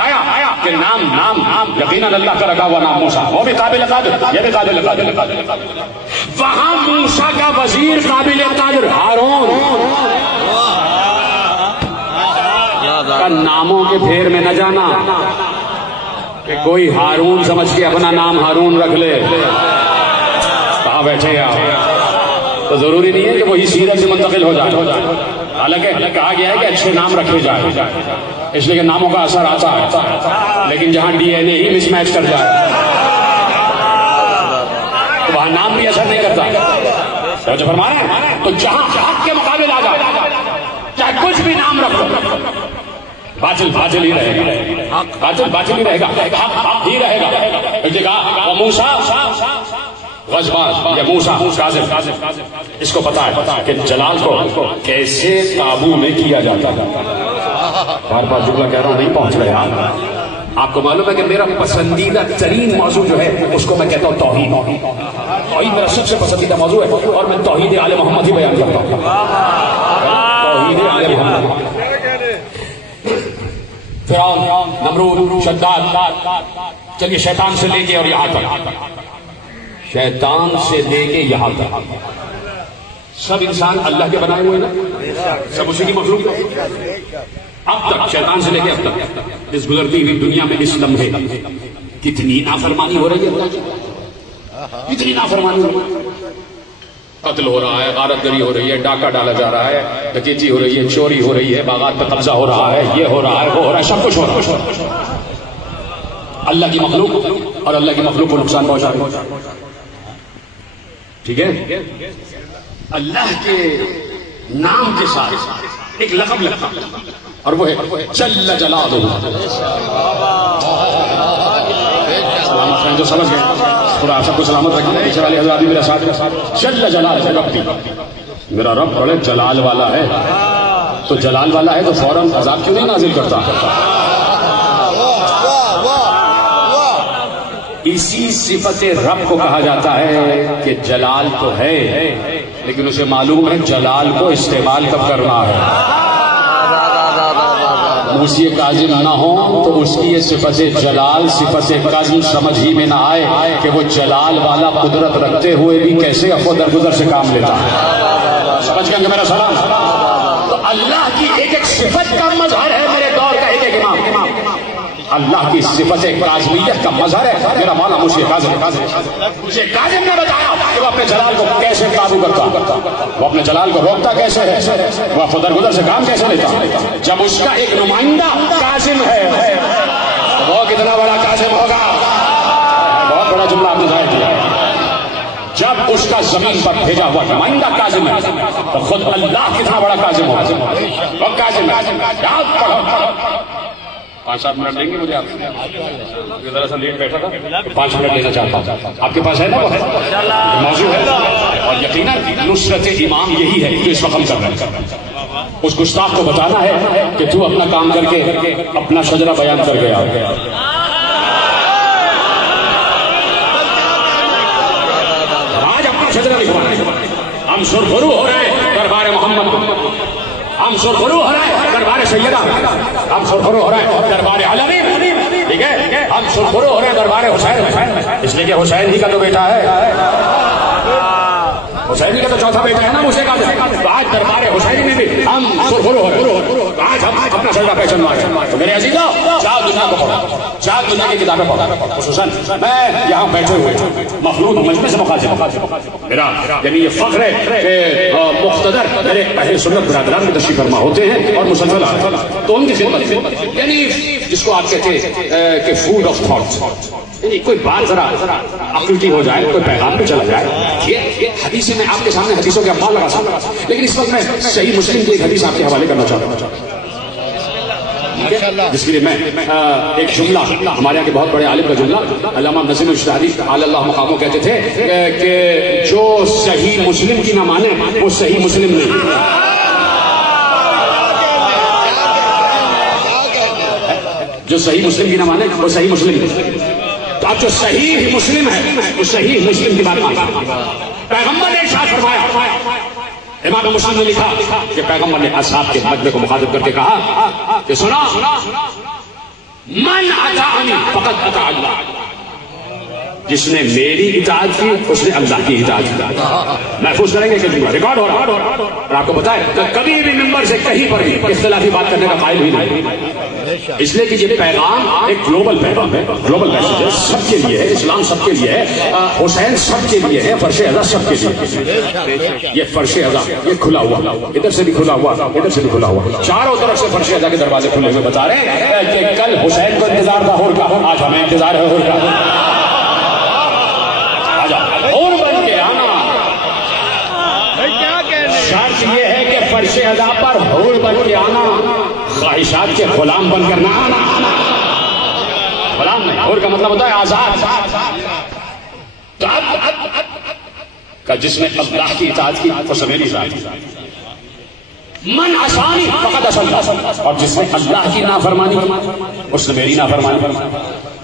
آیا کہ نام یقیناً اللہ کا رکھا ہوا نام موسیٰ، وہ بھی قابل قدر، یہ بھی قابل قدر. وہاں موسیٰ کا وزیر قابل قدر ہارون کا ناموں کے پھیر میں نہ جانا کہ کوئی ہارون سمجھ کے اپنا نام ہارون رکھ لے. کہاں بیٹھے آپ؟ تو ضروری نہیں ہے کہ وہی سیرت سے منتقل ہو جائے. حالانکہ کہا گیا ہے کہ اچھے نام رکھے جائیں، اس لیے کہ ناموں کا اثر آتا ہے، لیکن جہاں ڈی این اے ہی مس میچ کر جائے تو وہاں نام بھی اثر نہیں کرتا. جو فرمایا تو جہاں حق کے مقابل آ جائے چاہے کچھ بھی نام رکھو، باطل ہی رہے گا، باطل ہی رہے گا، حق ہی رہے گا. موسیٰ غضبان یا موسیٰ کاذب، اس کو پتا ہے کہ جلال کو کیسے قابو میں کیا جاتا ہے. بار بار جملہ کہہ رہا ہوں، نہیں پہنچ رہے آپ کو معلوم ہے کہ میرا پسندیدہ ترین موضوع جو ہے اس کو میں کہتا ہوں توحید. توحید میرا سب سے پسندیدہ موضوع ہے اور میں توحید آل محمد ہی بیان کرتا ہوں. توحید آل محمد. فرعون، نمرود، شداد، چلیے شیطان سے لے کے اور یہاں تک، شیطان سے لے کے یہاں تک سب انسان اللہ کے بنائے ہوئے نا، سب اسی کی مخلوق. اب تک شیطان سے لے کے اب تک اس گزرتی ہوئی دنیا میں اس لمحے کتنی نافرمانی ہو رہی ہے، کتنی نافرمانی ہو رہی ہے. قتل ہو رہا ہے، غارت گری ہو رہی ہے، ڈاکہ ڈالا جا رہا ہے، ڈکیتی ہو رہی ہے، چوری ہو رہی ہے، باغات پہ قبضہ ہو رہا ہے، یہ ہو رہا ہے، وہ ہو رہا ہے، سب کچھ ہو رہا ہے. اللہ کی مخلوق اور اللہ کی مخلوق کو نقصان پہنچا رہی ہے. ٹھیک ہے، اللہ کے نام کے ساتھ ایک لقب لگتا اور وہ ہے جل جلالہ. سلامت ہیں جو سمجھ گئے، خدا سب کو سلامت رکھنا. پیچھے والے حضرات بھی میرا ساتھ جل جلالہ ربی، میرا رب بڑے جلال والا ہے. تو جلال والا ہے تو فوراً عذاب کیوں نہیں نازل کرتا؟ اسی صفت رب کو کہا جاتا ہے کہ جلال تو ہے لیکن اسے معلوم ہے جلال کو استعمال کب کرنا ہے. موسی کاظم نہ ہو تو اس کی یہ صفت جلال صفت کاظم سمجھ ہی میں نہ آئے کہ وہ جلال والا قدرت رکھتے ہوئے بھی کیسے افو درگزر سے کام لیتا ہے. سمجھ گئے میرا سلام. تو اللہ کی ایک ایک صفت کا مظہر ہے میرے دور کا ایک ایک امام. اللہ کی صفت کاظمیت کا مظہر ہے میرا مولا موسی کاظم. مجھے کاظم نے بتایا کہ وہ اپنے جلال کو کیسے قابو کرتا، وہ اپنے جلال کو روکتا کیسے ہے، وہ درگزر سے کام کیسے لیتا. جب اس کا ایک نمائندہ کاظم ہے وہ کتنا بڑا کاظم ہوگا. بہت بڑا جملہ آپ نے ظاہر کیا. جب اس کا زمین پر بھیجا ہوا نمائندہ کاظم ہے تو خود اللہ کتنا بڑا کاظم ہوگا. وہ کاظم ہے. 5-7 منٹ دیں گے مجھے؟ آپ ذرا سا لیٹ بیٹھا تھا، 5 منٹ لینا چاہتا ہوں. آپ کے پاس ہے نا وہ موضوع ہے اور یقیناً نصرت امام یہی ہے جو اس وقت ہم کر رہے ہیں. اس گستاخ کو بتانا ہے کہ تو اپنا کام کر کے اپنا شجرہ بیان کر گیا. آج اپنا شجرہ لکھوانا ہے. ہم سرخرو ہو رہے ہیں دربار محمد، ہم سرخرو ہو رہے ہیں دربار سیدہ، ہم سرخرو ہو رہے ہیں دربار علوی. ٹھیک ہے، ہم سرخرو ہو رہے ہیں دربار حسین، اس لیے کہ حسین ہی کا تو بیٹا ہے، حسین ہی کا تو چوتھا بیٹا ہے نا اسے کا. آج دربار حسین میں بھی ہم سرخرو ہو رہے ہیں. آج ہم اپنا شجرہ پہچان رہے ہیں. تو میرے عزیزو چار دنیا کو پڑھو، چار دنیا کی کتابیں پڑھو. خصوصاً میں یہاں بیٹھے ہوئے مخلوق مجلس مخاطب میرا یعنی یہ فخر ہے کہ مقتدر میرے اہل سنت برادران میں تشریف فرما ہوتے ہیں اور مسلسل آتے ہیں تو ان کی خدمت یعنی جس کو آپ کہتے ہیں کہ فوڈ آف تھاٹس، یعنی کوئی بات ذرا عقل کی ہو جائے، کوئی پیغام پہ چلا جائے. یہ حدیث میں آپ کے سامنے حدیثوں کے افعال لگا سکتا ہوں، لیکن اس وقت میں صحیح مسلم کی ایک حدیث آپ کے حوالے کرنا چاہتا ہوں جس کے لیے میں ایک جملہ ہمارے یہاں کے بہت بڑے عالم کا جملہ علامہ نسیم الشہادی علی اللہ مقاموں کہتے تھے کہ جو صحیح مسلم کی نہ مانے وہ صحیح مسلم نہیں. جو صحیح مسلم کی نہ مانے وہ صحیح مسلم نہیں. تو اب جو صحیح مسلم ہے وہ صحیح مسلم کی بات مانتا. پیغمبر نے ارشاد فرمایا، امام مسلم نے لکھا کہ پیغمبر نے اصحاب کے مجمع کو مخاطب کر کے کہا کہ سنا من اطاعنی فقد اطاع اللہ، جس نے میری اطاعت کی اس نے اللہ کی اطاعت کی. محفوظ کریں گے کہ ریکارڈ ہو رہا ہے. اور آپ کو پتا ہے کہ کبھی بھی ممبر سے کہیں پر بھی اختلافی بات کرنے کا قائل ہی نہیں، اس لیے کہ یہ پیغام ایک گلوبل پیغام ہے، گلوبل میسج ہے، سب کے لیے ہے، اسلام سب کے لیے ہے، حسین سب کے لیے ہے، فرش اعضا سب کے لیے. یہ فرش اعضا یہ کھلا ہوا، ادھر سے بھی کھلا ہوا، ادھر سے بھی کھلا ہوا، چاروں طرف سے فرش اعضا کے دروازے کھلے ہوئے بتا رہے ہیں کہ کل حسین کو انتظار تھا ہور کا، آج ہمیں انتظار ہے ہور کا. اور بن کے آنا. شرط یہ ہے کہ فرش اعضا پر حور بن کے آنا، خواہشات کے غلام بن کر نہ آنا. غلام نہیں، حور کا مطلب ہوتا ہے آزاد. کا جس نے اللہ کی اطاعت کی اس نے میری اطاعت کی. من عصانی فقد عصى الله، اور جس نے اللہ کی نافرمانی کی اس نے میری نافرمانی کی.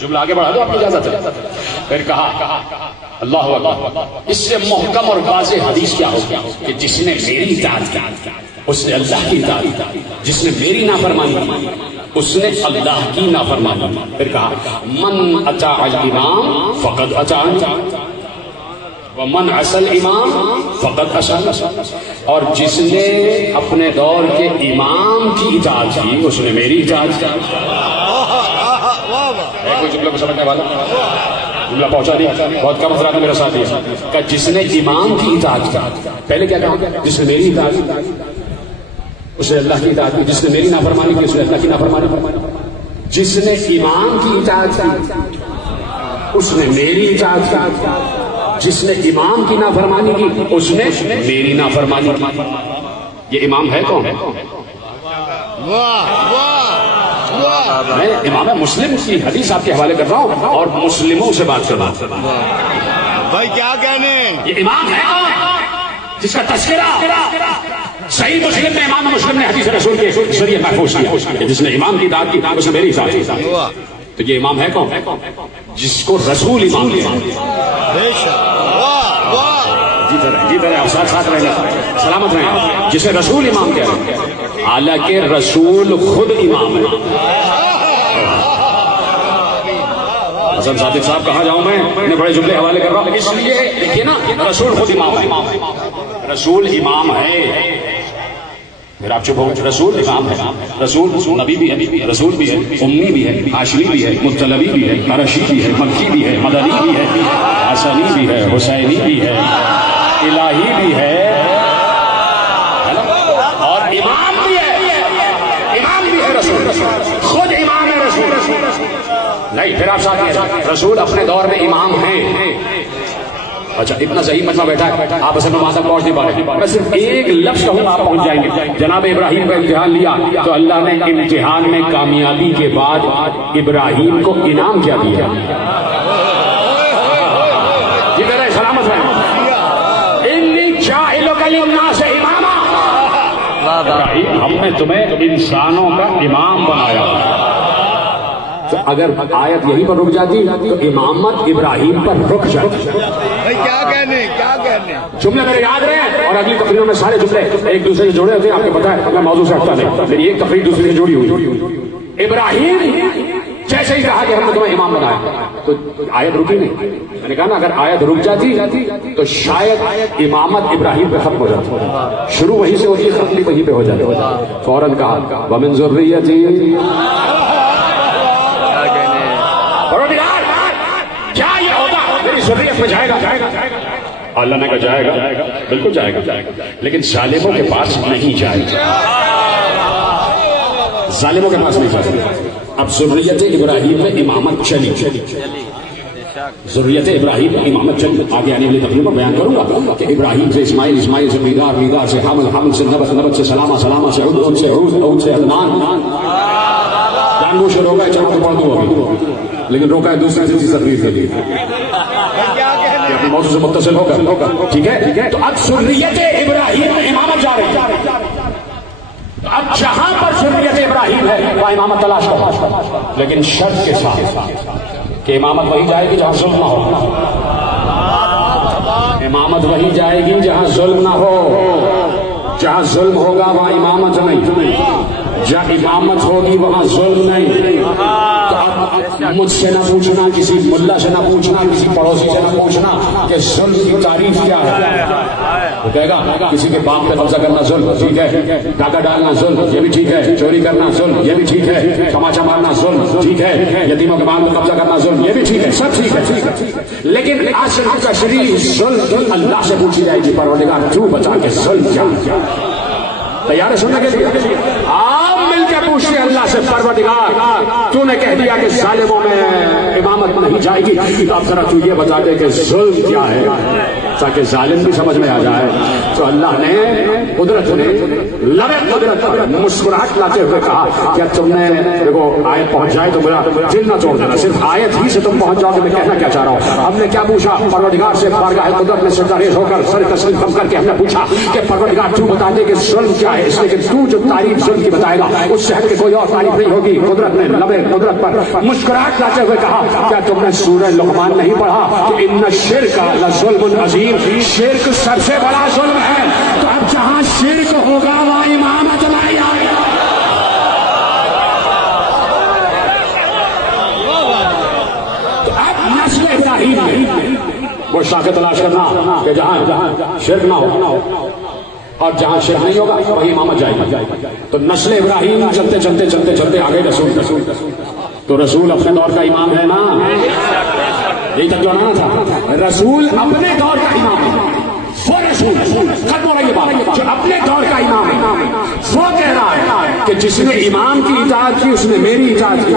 جملہ آگے بڑھا دو، آپ کی اجازت ہے. پھر کہا اللہ اکبر. اس سے محکم اور واضح حدیث کیا ہوگی کہ جس نے میری اطاعت کی اس نے اللہ کی اطاعت کی، جس نے میری نافرمانی کی اس نے اللہ کی نافرمانی. پھر کہا من اطاع الامام فقد اطاعنی ومن عصى الامام فقد عصى، اور جس نے اپنے دور کے امام کی اطاعت کی اس نے میری اطاعت کی. کوئی جملہ کو سمجھنے والا جملہ پہنچا دیا. بہت کم حضرات نے میرا ساتھ دیا کہ جس نے امام کی اطاعت کی. پہلے کیا کہا؟ جس نے میری اطاعت کی اس نے اللہ کی اطاعت کی، جس نے میری نافرمانی کی اس نے اللہ کی نافرمانی کی. جس نے امام کی اطاعت کی اس نے میری اطاعت کی، جس نے امام کی نافرمانی کی اس نے میری نافرمانی کی. یہ امام ہے کون؟ میں امام مسلم کی حدیث آپ کے حوالے کر رہا ہوں اور مسلموں سے بات کر رہا ہوں. بھائی کیا کہنے؟ یہ امام ہے کون جس کا تذکرہ صحیح مسلم میں امام مسلم نے حدیث رسول کے ذریعے محفوظ کیا، جس نے امام کی اطاعت کی اس نے میری اطاعت کی. تو یہ امام ہے کون؟ جس کو رسول امام کیا. جیتے رہے آپ ساتھ ساتھ رہے سلامت رہے. جسے رسول امام کہہ رہے ہیں، حالانکہ رسول خود امام ہے. حسن صادق صاحب کہاں جاؤں میں بڑے جملے حوالے کر رہا ہوں. اس لیے دیکھیے نا رسول خود امام ہے. رسول امام ہے. پھر آپ چپ ہو. رسول امام ہے. رسول نبی بھی ہے، رسول بھی ہے، امی بھی ہے، ہاشمی بھی ہے، مطلبی بھی ہے، قرشی بھی ہے، مکی بھی ہے، مدنی بھی ہے، حسنی بھی ہے، حسینی بھی ہے، الہی بھی ہے، اور امام بھی ہے. امام بھی ہے رسول، خود امام ہے رسول. نہیں پھر آپ ساتھ رسول اپنے دور میں امام ہیں. اچھا اتنا صحیح مجمع بیٹھا ہے، آپ اصل میں وہاں تک پہنچ نہیں پا رہے. میں صرف ایک لفظ کہوں آپ پہنچ جائیں گے. جناب ابراہیم کا امتحان لیا تو اللہ نے امتحان میں کامیابی کے بعد ابراہیم کو انعام کیا دیا؟ یہ میرا سلامت ہے. انی جاعلک للناس اماما. ابراہیم ہم نے تمہیں انسانوں کا امام بنایا. تو اگر آیت یہیں پر رک جاتی تو امامت ابراہیم پر رک جاتی. کیا کہنے جملے میرے یاد رہے، اور اگلی تقریروں میں سارے جملے ایک دوسرے سے جڑے ہوتے ہیں. آپ کو پتا ہے میں موضوع سے ہٹتا نہیں، میری ایک تقریر دوسرے سے جڑی ہوئی. ابراہیم جیسے ہی کہا کہ ہم نے تمہیں امام بنایا تو آیت رکی نہیں. میں نے کہا نا اگر آیت رک جاتی تو شاید امامت ابراہیم پہ ختم ہو جاتی. شروع وہیں سے ہوتی، ختم وہیں پہ ہو جاتی. فوراً کہا ومن ذریتی. کیا یہ ہوگا میری ذریت میں جائے گا؟ اللہ نے کہا جائے گا، بالکل جائے گا، لیکن ظالموں کے پاس نہیں جائے گا. ظالموں کے پاس نہیں جائے گا. اب ذریت ابراہیم میں امامت چلی. ذریت ابراہیم میں امامت چلی. آگے آنے والی تقریب میں بیان کروں گا کہ ابراہیم سے اسماعیل، اسماعیل سے میدار، میدار سے حامل، حامل سے نبت، نبت سے سلامہ، سلامہ سے عود، عود سے عروج، عود سے عدنان. جان بوجھ روکا ہے، چلو پڑھ دو ابھی، لیکن روکا ہے دوسری چیز تقریر کے لیے اپنے موضوع سے متصل ہو کر. ٹھیک ہے، تو اب ذریت ابراہیم میں امامت جا رہی ہے. اب جہاں پر ذریت ابراہیم ہے وہ امامت تلاش کرو، لیکن شرط کے ساتھ کہ امامت وہی جائے گی جہاں ظلم نہ ہو. امامت وہی جائے گی جہاں ظلم نہ ہو. جہاں ظلم ہوگا وہاں امامت نہیں، جہاں امامت ہوگی وہاں ظلم نہیں. تو مجھ سے نہ پوچھنا، کسی ملا سے نہ پوچھنا، کسی پڑوسی سے نہ پوچھنا کہ ظلم کی تعریف کیا ہے. وہ کہے گا کسی کے باپ پہ قبضہ کرنا ظلم ٹھیک ہے، ڈاکہ ڈالنا ظلم یہ بھی ٹھیک ہے، چوری کرنا ظلم یہ بھی ٹھیک ہے، تماچا مارنا ظلم ٹھیک ہے، یتیموں کے مال پہ قبضہ کرنا ظلم یہ بھی ٹھیک ہے، سب ٹھیک ہے. لیکن اصل تشریح ظلم اللہ سے پوچھی جائے گی. پروردگار تو بتا کے ظلم کیا. تیار ہے سننے کے لیے؟ آپ مل کے پوچھتے اللہ سے، پروردگار تو نے کہہ دیا کہ ظالموں میں امامت نہیں جائے گی، تو اب ذرا تو یہ بتا دے کہ ظلم کیا ہے، تاکہ ظالم بھی سمجھ میں آ جائے. تو اللہ نے قدرت نے لبے قدرت مسکراہٹ لاتے ہوئے کہا کیا تم نے دیکھو آیت پہنچ جائے تو میرا دل نہ توڑ دینا، صرف آیت ہی سے تم پہنچ جاؤ. میں کہنا کیا چاہ رہا ہوں، ہم نے کیا پوچھا پروردگار سے، بارگاہ قدرت میں سجدہ ریز ہو کر سر تسلیم خم کر کے ہم نے پوچھا کہ پروردگار تو بتا دے کہ ظلم کیا ہے. اس لیے کہ تو جو تعریف ظلم کی بتائے گا اس سے ہٹ کے کوئی اور تعریف نہیں ہوگی. قدرت نے لبے قدرت پر مسکراہٹ لاتے ہوئے کہا کیا تم نے سورہ لقمان نہیں پڑھا کہ ان الشرک لظلم عظیم، شرک سب سے بڑا ظلم ہے. تو اب جہاں شرک ہوگا وہاں امامت نہیں آئے گا. تو اب نسل ابراہیم میں وہ شاخ تلاش کرنا کہ جہاں شرک نہ ہو اور جہاں شرک نہیں ہوگا وہی امامت جائے گی. تو نسل ابراہیم چلتے چلتے چلتے چلتے آگے رسول. تو رسول اپنے دور کا امام ہے نا، یہی تک جو آنا تھا. رسول اپنے دور کا امام ہے. وہ رسول ختم ہو رہی بات، جو اپنے دور کا امام ہے وہ کہہ رہا ہے کہ جس نے امام کی اطاعت کی اس نے میری اطاعت کی.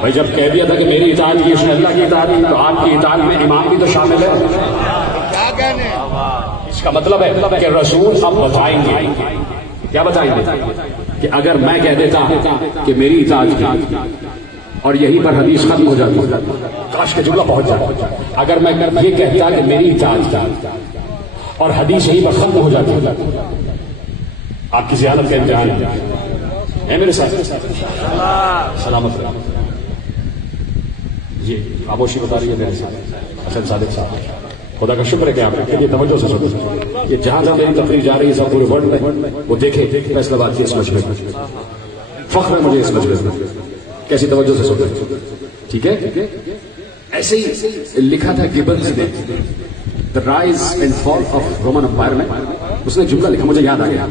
بھائی جب کہہ دیا تھا کہ میری اطاعت کی اس نے اللہ کی اطاعت کی، تو آپ کی اطاعت میں امام بھی تو شامل ہے. کیا کہنے؟ اس کا مطلب ہے کہ رسول اب بتائیں گے. کیا بتائیں گے؟ کہ اگر میں کہہ دیتا کہ میری اطاعت کی اور یہیں پر حدیث ختم ہو جاتی، کاش کے جملہ پہنچ جاتا. اگر میں یہ کہتا کہ میری اطاعت کی اور حدیث یہیں پر ختم ہو جاتی، آپ کی ذہانت کا امتحان ہے میرے ساتھ. سلامت رہا. یہ خاموشی بتا رہی ہے میرے ساتھ حسن صادق صاحب. خدا کا شکر ہے کہ آپ یہ توجہ سے سنیں. یہ جہاں جہاں میری تقریر جا رہی ہے سب پورے ورلڈ میں وہ دیکھیں فیصلہ بات کی اس مجمع میں. فخر ہے مجھے اس مجمع میں. کیسی توجہ سے سنیں. ٹھیک ہے. ایسے ہی لکھا تھا گبنز نے the rise and fall of Roman empire میں. اس نے جملہ لکھا مجھے یاد آ گیا.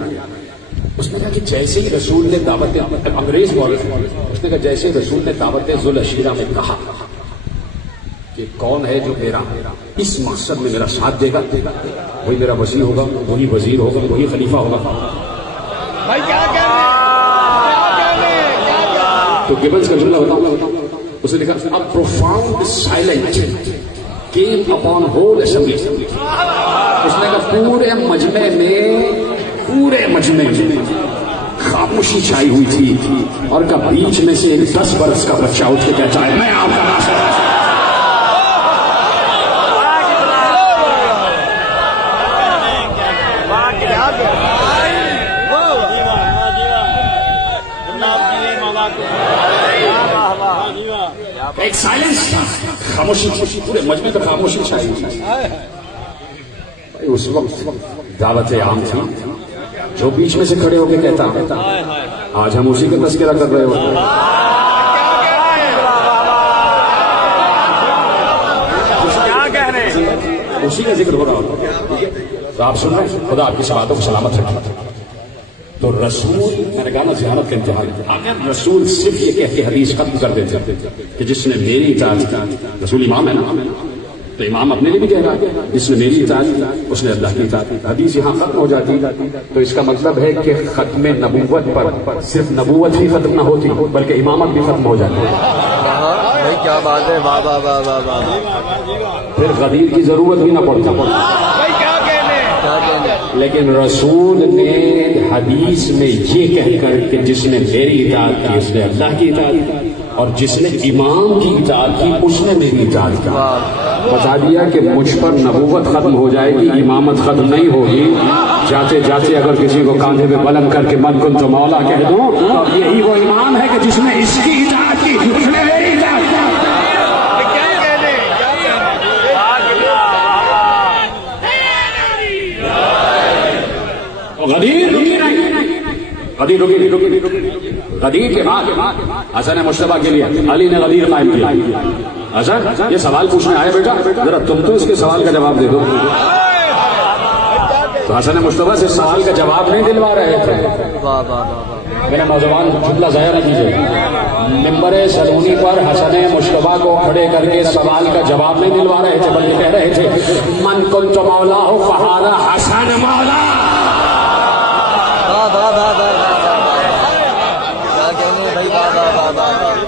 اس نے کہا کہ جیسے ہی رسول نے دعوت انگریز بول اس نے کہا جیسے رسول نے دعوت ذوالعشیرہ میں کہا کہ کون ہے جو میرا اس مقصد میں میرا ساتھ دے گا، وہی میرا وزیر ہوگا، وہی وزیر ہوگا، وہی خلیفہ ہوگا. بھائی کیا کہنے؟ تو گبنز کا جملہ بتاؤں. اس نے لکھا a profound silence came upon whole assembly. اس نے کہا پورے مجمع میں خاموشی چھائی ہوئی تھی اور کا بیچ میں سے ایک 10 برس کا بچہ اٹھ کے کہتا ہے میں آپ کا ایک سائلنس خاموشی پورے مجمع پر خاموشی چھائی ہوئی. اس وقت دعوت عام تھی. جو بیچ میں سے کھڑے ہو کے کہتا آج ہم اسی کا تذکرہ کر رہے ہوتے اسی کا ذکر ہو رہا ہوتا. تو آپ سن رہے ہیں. خدا آپ کی سباتوں کو سلامت رکھے. تو رسول میں نے کہا نا ذہانت کا امتحان. اگر رسول صرف یہ کہہ کے حدیث ختم کر دیتے کہ جس نے میری اطاعت کی، رسول امام ہے نا، تو امام اپنے لیے بھی کہہ رہا ہے جس نے میری اطاعت کی اس نے اللہ کی اطاعت کی. حدیث یہاں ختم ہو جاتی تو اس کا مطلب ہے کہ ختم نبوت پر صرف نبوت ہی ختم نہ ہوتی بلکہ امامت بھی ختم ہو جاتی. کیا بات ہے. واہ واہ واہ واہ واہ. پھر غدیر کی ضرورت بھی نہ پڑتی. لیکن رسول نے حدیث میں یہ کہہ کر کہ جس نے میری اطاعت کی اس نے اللہ کی اطاعت کی اور جس نے امام کی اطاعت کی اس نے میری اطاعت کی، بتا دیا کہ مجھ پر نبوت ختم ہو جائے گی، امامت ختم نہیں ہوگی. جاتے جاتے اگر کسی کو کاندھے پہ بلند کر کے من کن تو مولا کہہ دوں تو یہی وہ امام ہے کہ جس نے اس کی اطاعت کی اس نے میری اطاعت کی. غدیر غدیر غدیر کے بعد حسن مشتبہ کے لیے علی نے غدیر قائم کیا. حسن یہ سوال پوچھنے آئے بیٹا, ذرا تم تو اس کے سوال کا جواب دے دو. تو حسن مشتبہ سے سوال کا جواب نہیں دلوا رہے تھے. میرے نوجوان جملہ ضائع نہ کیجیے. ممبر سلونی پر حسن مشتبہ کو کھڑے کر کے سوال کا جواب نہیں دلوا رہے تھے, بلکہ کہہ رہے تھے من کنت مولا ہو فہذا حسن مولا.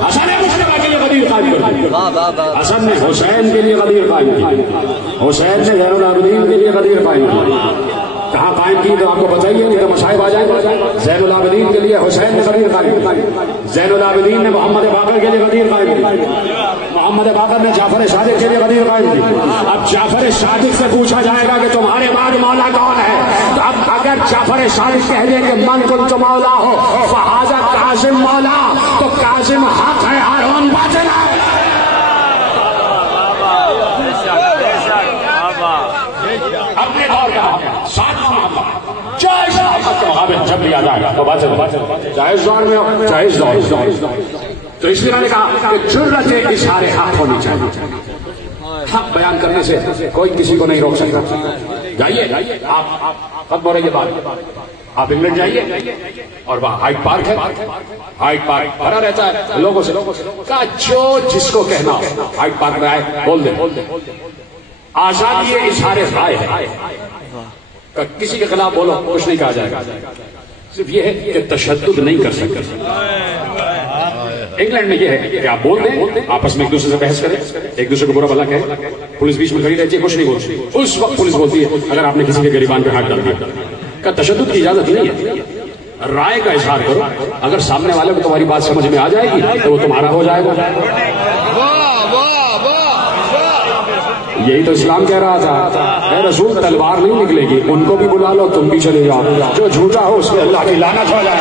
حسن مشتبہ کے لیے غدیر قائم کی. حسن نے حسین کے لیے غدیر قائم کی. حسین نے زین العابدین کے لیے غدیر قائم کی. کہاں قائم کی تو آپ کو بتائیے, میرے مصاحب آ جائیں. زین العابدین کے لیے حسین نے غدیر قائم کی. زین العابدین نے محمد باقر کے لیے غدیر قائم کی. محمد باقر نے جعفر صادق کے لیے غدیر قائم کی. اب جعفر صادق سے پوچھا جائے گا کہ تمہارے بعد مولا کون ہے, تو اب اگر جعفر صادق کہہ دیں کہ من کنت مولا ہو فہذا کاظم مولا, تو کاظم حق ہے, ہارون باطل ہے. اپنے دور کا جائز جب لیا جائے گا تو جائز دور میں جائز دور. تو اس لیے میں نے کہا کہ جرأت اظہار حق ہونی چاہیے. حق بیان کرنے سے کوئی کسی کو نہیں روک سکتا. جائیے آپ کب ہو رہی ہے بات, آپ انگلینڈ جائیے اور وہاں ہائیڈ پارک ہے. ہائیڈ پارک بھرا رہتا ہے لوگوں سے. کہا جو جس کو کہنا ہائیڈ پارک میں آئے بول دے. آزادی اظہار رائے ہے, کسی کے خلاف بولو کچھ نہیں کہا جائے گا. صرف یہ ہے کہ تشدد نہیں کر سکتے. انگلینڈ میں یہ ہے کہ آپ بول دیں, آپس میں ایک دوسرے سے بحث کریں, ایک دوسرے کو برا بھلا کہیں, پولیس بیچ میں کھڑی رہتی ہے کچھ نہیں بولتی. اس وقت پولیس بولتی ہے اگر آپ نے کسی کے گریبان پہ ہاتھ ڈال دیا. کا تشدد کی اجازت نہیں ہے. رائے کا اظہار کرو, اگر سامنے والے کو تمہاری بات سمجھ میں آ جائے گی تو وہ تمہارا ہو جائے گا. یہی تو اسلام کہہ رہا تھا, اے رسول تلوار نہیں نکلے گی, ان کو بھی بلا لو تم بھی چلے جاؤ, جو جھوٹا ہو اس پہ اللہ کی لعنت ہو جائے.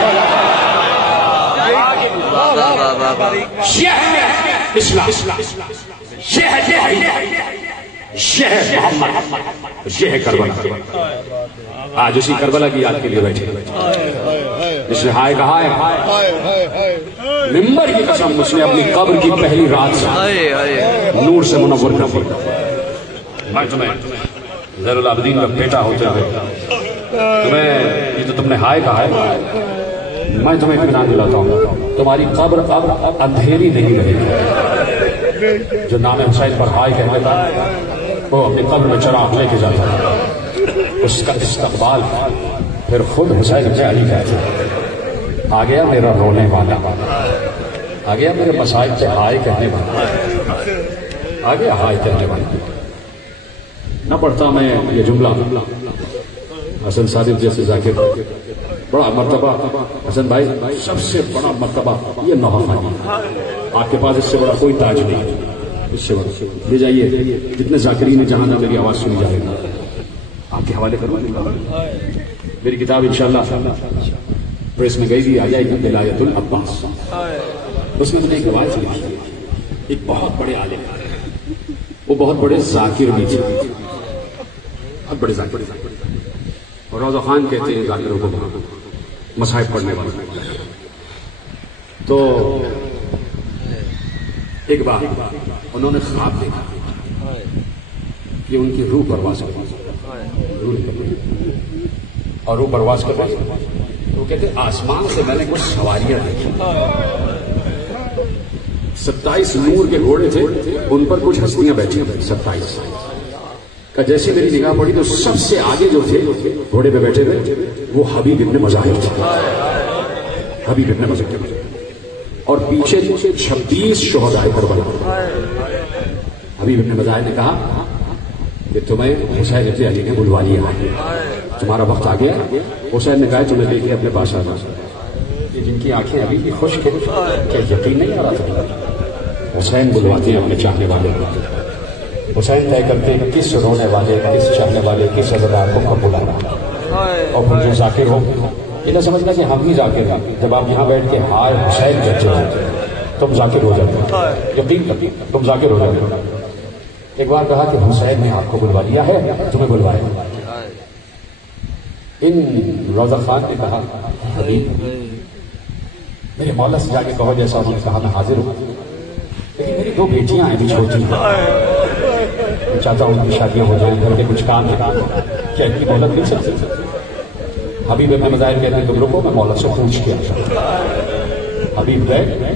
یہ ہے اسلام, یہ ہے محمد, یہ ہے کربلا. آج اسی کربلا کی یاد کے لیے بیٹھے, جس نے ہائے کہا ہے. ممبر کی قسم اس نے اپنی قبر کی پہلی رات سے نور سے منور کر دیا. میں تمہیں زین العابدین کا بیٹا ہوتے ہوئے یہ تو تم نے ہائے کہا ہے, میں تمہیں اطمینان دلاتا ہوں تمہاری قبر اب اندھیری نہیں رہے گی. جو نام حسین پر ہائے کہنے کا وہ اپنی قبر میں چراغ لے کے جاتا ہے, اس کا استقبال پھر خود حسین ابن علی کہتے ہیں آ گیا میرا رونے والا, آ گیا میرے مصائب سے ہائے کہنے والا, آ گیا ہائے کہنے والا. نہ پڑھتا میں یہ جملہ حسن صادق جیسے ذاکر بڑا مرتبہ. حسن بھائی سب سے بڑا مرتبہ یہ نوحہ, آپ کے پاس اس سے بڑا کوئی تاج نہیں. اس سے بڑا لے جائیے, جتنے ذاکرین ہیں جہاں جہاں میری آواز سنی جائے گی آپ کے حوالے کروا دیں گا. میری کتاب انشاءاللہ پریس میں گئی بھی آ جائے گی, ولایت العباس. اس میں نے ایک آواز لکھی, ایک بہت بڑے عالم, وہ بہت بڑے ذاکر بھی تھے, بہت بڑے ذاکر. اور روضہ خان کہتے ہیں ذاکروں کو مصاحب پڑھنے والے. تو ایک بار انہوں نے خواب دیکھا کہ ان کی روح پرواز کر اور روح پرواز کر رہی. وہ کہتے آسمان سے میں نے کچھ سواریاں دیکھی, 27 نور کے گھوڑے تھے, ان پر کچھ ہستیاں بیٹھی ہیں 27 کا. جیسی میری نگاہ پڑی تو سب سے آگے جو تھے گھوڑے پہ بیٹھے تھے وہ حبیب ابن مظاہر تھے. حبیب ابن مظاہر اور پیچھے 26 شہداء کربلا. حبیب ابن مظاہر نے کہا کہ تمہیں حسین ابن علی نے بلوا لیا ہے, تمہارا وقت آ گیا. حسین نے کہا تمہیں دیکھیے اپنے پاس آنا, جن کی آنکھیں ابھی بھی خشک ہیں کیا یقین نہیں آ رہا تھا. حسین بلواتے ہیں اپنے چاہنے والے کو. حسین طے کرتے ہیں کس رونے والے, کس چاہنے والے, کس عزادار کو کب بلانا. اور پھر جو ذاکر ہو یہ نہ سمجھنا کہ ہم ہی ذاکر ہیں. جب آپ یہاں بیٹھ کے ہائے حسین کہتے ہو تم ذاکر ہو جاتے, یقین کرتے تم ذاکر ہو جاتے. ایک بار کہا کہ حسین نے آپ کو بلوا لیا ہے, تمہیں بلوایا. ان روضہ خان نے کہا حبیب میرے مولا سے جا کے کہو جیسا انہوں نے کہا میں حاضر ہوں، لیکن میری 2 بیٹیاں ہیں بھی چھوٹی ہیں، چاہتا ہوں ان کی شادیاں ہو جائیں، گھر کے کچھ کام ہے، کیا اتنی مہلت مل سکتی؟ حبیب ابن مظاہر کہتے ہیں تم لوگوں میں مولا سے پوچھ کے آتا۔ حبیب گئے،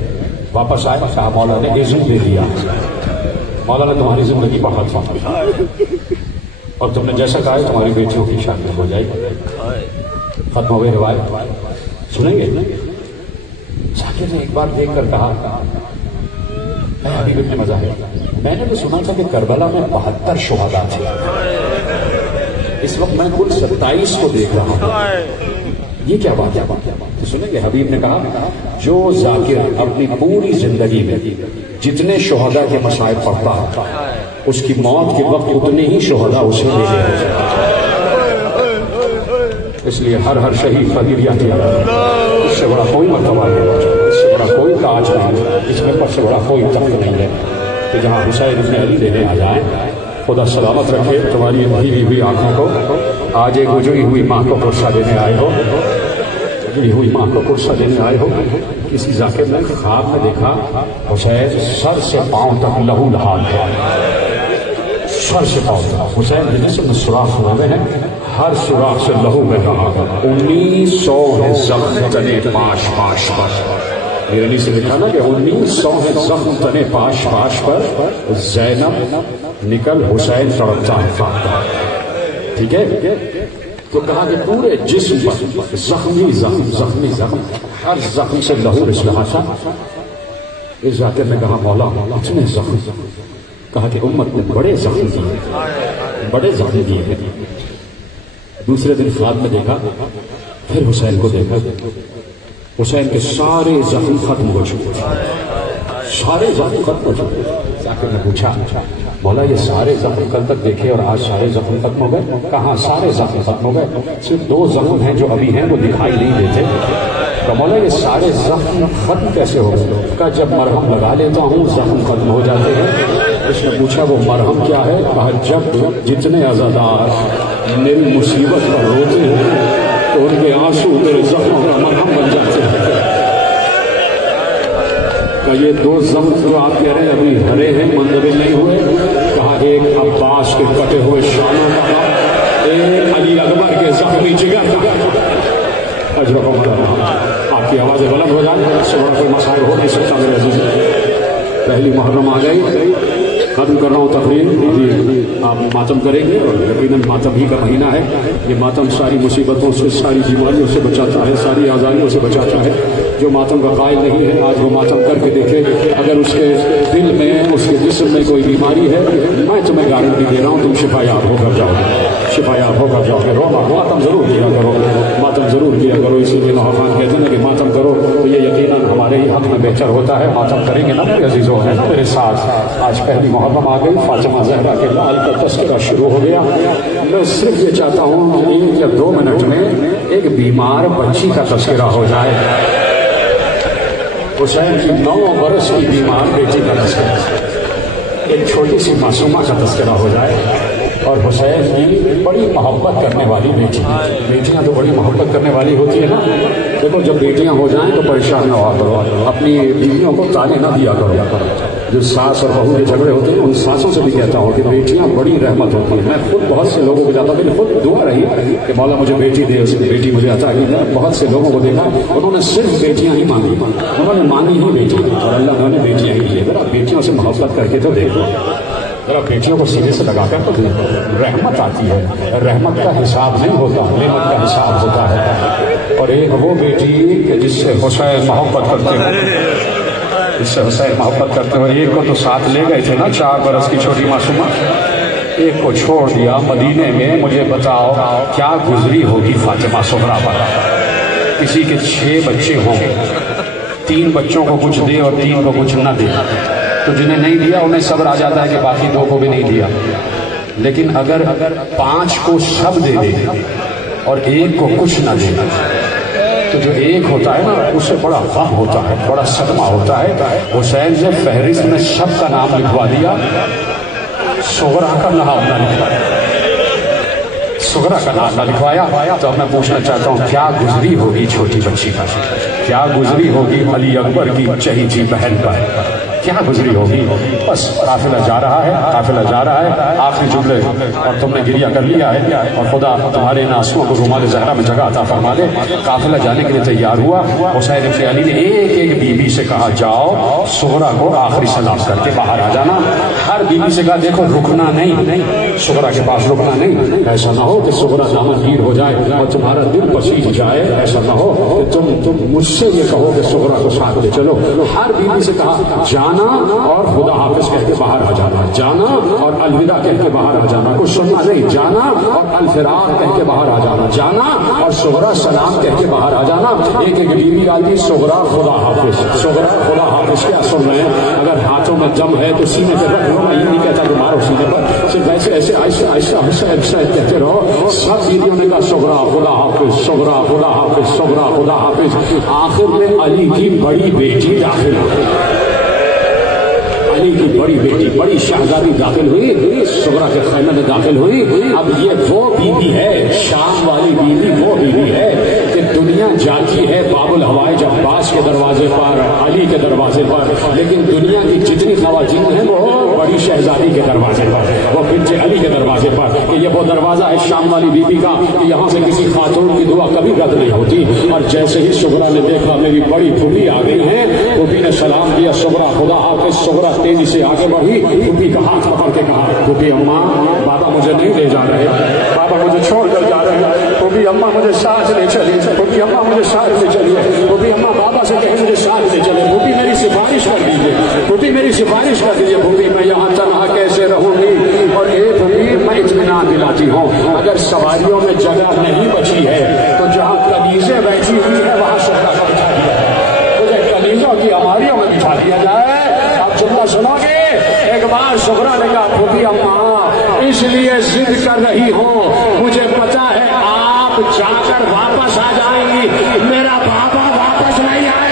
واپس آئے، کہا مولا نے اذن دے دیا، مولا نے تمہاری زندگی بہت اور تم نے جیسا کہا ہے تمہاری بیٹیوں کی شادی ہو جائے گی۔ ختم ہو گئی روایت، سنیں گے؟ ذاکر نے ایک بار دیکھ کر کہا اے حبیب ابن مظاہر، میں نے تو سنا تھا کہ کربلا میں 72 شہداء تھے، اس وقت میں کل 27 کو دیکھ رہا ہوں، یہ کیا بات ہے؟ تو سنیں گے؟ حبیب نے کہا جو ذاکر اپنی پوری زندگی میں جتنے شہداء کے مصائب پڑھتا ہے اس کی موت کے وقت اتنے ہی شہداء اسے ملے ہیں، اس لیے ہر شہید فقیر یا اس سے بڑا کوئی مرتبہ نہیں ہے، اس سے بڑا کوئی تاج نہیں ہے، اس میں پر سے بڑا کوئی تخت نہیں ہے کہ جہاں حسین ابن علی دینے آ جائیں۔ خدا سلامت رکھے تمہاری بھیگی ہوئی آنکھوں کو، آج ایک گجری ہوئی ماں کو قرصہ دینے آئے ہو، گجری ہوئی ماں کو قرصہ دینے آئے ہو۔ کسی ذاکر نے خواب میں دیکھا حسین سر سے پاؤں تک لہو لہان ہے، سر سے پاؤں تک حسین کے جسم میں سوراخ ہوئے ہیں، ہر سوراخ سے لہو بہ رہا ہے، 1900 ہے زخم تنے پاش پاش پر، میرے علی سے لکھا نا کہ 1900 ہے زخم تنے پاش پاش پر، زینب نکل حسین تڑپتا ہے فاقتا، ٹھیک ہے؟ تو کہا کہ پورے جسم پر زخمی زخم، ہر زخم سے لہو رس رہا تھا۔ اس ذاکر نے کہا مولا اتنے زخم، کہا کہ امت نے بڑے زخم دیے ہیں۔ دوسرے دن خواب میں دیکھا، پھر حسین کو دیکھا، حسین کے سارے زخم ختم ہو چکے، سارے زخم ختم ہو چکے۔ ذاکر نے پوچھا مولا یہ سارے زخم کل تک دیکھے اور آج سارے زخم ختم ہو گئے؟ کہاں سارے زخم ختم ہو گئے، صرف 2 زخم ہیں جو ابھی ہیں وہ دکھائی نہیں دیتے۔ کہ مولا یہ سارے زخم ختم کیسے ہو گئے؟ کہا جب مرہم لگا لیتا ہوں زخم ختم ہو جاتے ہیں۔ اس نے پوچھا وہ مرہم کیا ہے؟ کہا جب جتنے عزادار میری مصیبت پر روتے ہیں تو ان کے آنسو میرے زخموں کا مرہم بن جاتے ہیں۔ کہ یہ 2 زخم جو آپ کہہ رہے ہیں ابھی ہرے ہیں، منظر نہیں ہوئے؟ کہا ایک عباس کے کٹے ہوئے شانوں کا، ایک علی اکبر کے زخمی جگر کا۔ آپ کی آوازیں بلند ہو جائیں، اس سے بڑا کوئی مسائل ہو نہیں سکتا میرے عزیز۔ پہلی محرم آ گئی، ختم کر رہا ہوں تقریر، جی آپ ماتم کریں گے اور یقیناً ماتم ہی کا مہینہ ہے۔ یہ ماتم ساری مصیبتوں سے، ساری بیماریوں سے بچاتا ہے، ساری آزاریوں سے بچاتا ہے۔ جو ماتم کا قائل نہیں ہے آج وہ ماتم کر کے دیکھے، اگر اس کے دل میں، اس کے جسم میں کوئی بیماری ہے، میں تمہیں گارنٹی دے رہا ہوں تم شفا یاب ہو کر جاؤ گے، شفا یاب ہو کر جاؤ گے۔ ماتم ضرور کیا کرو، ماتم ضرور کیا کرو، اسی لیے محفان کہتے ہیں کہ ماتم کرو تو یہ یقیناً ہمارے ہی حق میں بہتر ہوتا ہے۔ ماتم کریں گے نا میرے عزیزوں، ہے نا میرے ساتھ؟ آج پہلی محرم آ گئی، فاطمہ زہرا کے لال کا تذکرہ شروع ہو گیا۔ میں صرف یہ چاہتا ہوں 1 یا 2 منٹ میں ایک بیمار بچی کا تذکرہ ہو جائے، حسین کی 9 برس کی بیمار بیٹی کا تذکرہ، ایک چھوٹی سی معصومہ کا تذکرہ ہو جائے، اور حسین کی بڑی محبت کرنے والی بیٹی۔ بیٹیاں تو بڑی محبت کرنے والی ہوتی ہے نا۔ دیکھو جب بیٹیاں ہو جائیں تو پریشان نہ ہوا کرو، اپنی بیویوں کو تانے نہ دیا کرو۔ جو ساس اور بہو کے جھگڑے ہوتے ہیں ان ساسوں سے بھی کہتا ہوں کہ بیٹیاں بڑی رحمت ہوتی ہیں۔ میں خود بہت سے لوگوں کو جاتا ہوں، میری خود دعا رہی کہ مولا مجھے بیٹی دے، اس کی بیٹی مجھے عطا کیجیے۔ بہت سے لوگوں کو دیکھا انہوں نے صرف بیٹیاں ہی مانگی، انہوں نے مانگی ہی بیٹی، اور اللہ انہوں نے بیٹیاں ہی دی۔ ذرا بیٹیوں سے محبت کر کے تو دیکھو، ذرا بیٹیوں کو سینے سے لگا کر تو دیکھو، رحمت آتی ہے۔ رحمت کا حساب نہیں ہوتا، نعمت کا حساب ہوتا ہے۔ اور ایک وہ بیٹی کہ جس سے حسین محبت کرتے ہیں، اس سے حسین محبت کرتے ہوئے، ایک کو تو ساتھ لے گئے تھے نا 4 برس کی چھوٹی معصومہ، ایک کو چھوڑ دیا مدینے میں۔ مجھے بتاؤ کیا گزری ہوگی فاطمہ زہرا پر؟ کسی کے 6 بچے ہوں، 3 بچوں کو کچھ دے اور 3 کو کچھ نہ دے، تو جنہیں نہیں دیا انہیں صبر آ جاتا ہے کہ باقی 2 کو بھی نہیں دیا۔ لیکن اگر 5 کو سب دے دے اور 1 کو کچھ نہ دے تو جو 1 ہوتا ہے نا اسے بڑا غم ہوتا ہے، بڑا صدمہ ہوتا ہے۔ حسین نے فہرست میں سب کا نام لکھوا دیا، زہرا کا نام نہ لکھوایا، زہرا کا نام نہ لکھوایا۔ تو اب میں پوچھنا چاہتا ہوں کیا گزری ہوگی چھوٹی بچی کا؟ کیا گزری ہوگی علی اکبر کی چہیتی بہن پر، کیا گزری ہوگی. بس قافلہ جا رہا ہے، قافلہ جا رہا ہے، آخری جملے اور تم نے گریہ کر لیا ہے اور خدا تمہارے ان آنسوؤں کو رومال زہرا میں جگہ عطا فرما دے. قافلہ جانے کے لیے تیار ہوا. حسین ابن علی نے ایک ایک بیوی سے کہا جاؤ صغرا کو آخری سلام کر کے باہر آ جانا. ہر بیوی سے کہا دیکھو رکنا نہیں، صغرا کے پاس رکنا نہیں. ایسا نہ ہو کہ صغرا دامنگیر ہو جائے اور تمہارا دل پسیج جائے. ایسا نہ ہو کہ تم مجھ سے یہ کہو کہ صغرا کو ساتھ لے چلو. ہر بیوی سے کہا جانا اور خدا حافظ کہہ کے باہر آ جانا، جانا اور الوداع کہہ کے باہر آ جانا. کچھ سننا نہیں، جانا اور الفراق کہہ کے باہر آ جانا، جانا اور صغرا سلام کہہ کے باہر آ جانا. ایک ایک بیوی آتی صغرا خدا حافظ، صغرا خدا حافظ. کیا سن رہے ہیں؟ اگر ہاتھوں میں دم ہے تو سینے پہ رکھ لو. میں یہ نہیں کہتا تمہارے سینے پر، صرف ایسے ایسے آہستہ آہستہ آہستہ آہستہ کہتے رہو. سب بیویوں نے کہا صغرا خدا حافظ، صغرا خدا حافظ، صغرا خدا حافظ. آخر میں علی کی بڑی بیٹی داخل ہوئی، علی کی بڑی بیٹی بڑی شہزادی داخل ہوئی، صغرا کے خیمے میں داخل ہوئی. اب یہ وہ بیوی ہے، شام والی بیوی وہ بیوی ہے کہ دنیا جاتی ہے باب الحوائج عباس کے دروازے پر، علی کے دروازے پر، لیکن دنیا کی جتنی خواتین ہیں وہ بڑی شہزادی کے دروازے پر، وہ بنت علی کے دروازے پر. کہ یہ وہ دروازہ ہے شام والی بیوی کا کہ یہاں سے کسی خاتون کی دعا کبھی رد نہیں ہوتی. اور جیسے ہی صغرا نے دیکھا میری بڑی پھوپھی آ گئی ہیں، پھوپھی نے سلام دیا صغرا خدا حافظ. صغرا تیزی سے آگے بڑھی، پھوپھی کا ہاتھ پکڑ کے کہا پھوپھی اماں بابا مجھے نہیں لے جا رہے، بابا مجھے چھوڑ کر جا رہے ہیں. پھوپھی اماں مجھے ساتھ لے چلی، پھوپھی اماں مجھے ساتھ لے چلیے، پھوپھی اماں بابا سے کہیں مجھے ساتھ لے چلے. پھوپھی میری سفارش کر دیجیے، پھوپھی میری سفارش کر دیجیے. پھوپھی میں یہاں تنہا کیسے رہوں گی؟ اور ایک پھوپھی میں اطمینان دلاتی ہوں اگر سواریوں میں جگہ نہیں بچی ہے تو جہاں کنیزیں بیٹھی ہوئی ہے وہاں صغرا کو بٹھا دیا جائے، مجھے کنیزوں کی ہماریوں میں بٹھا دیا جائے. آپ جملہ سنو گے؟ ایک بار صغرا نے کہا پھوپھی اماں اس لیے ضد کر رہی ہوں، مجھے پتا ہے آپ جا کر واپس آ جائیں گی، میرا بابا واپس نہیں آئے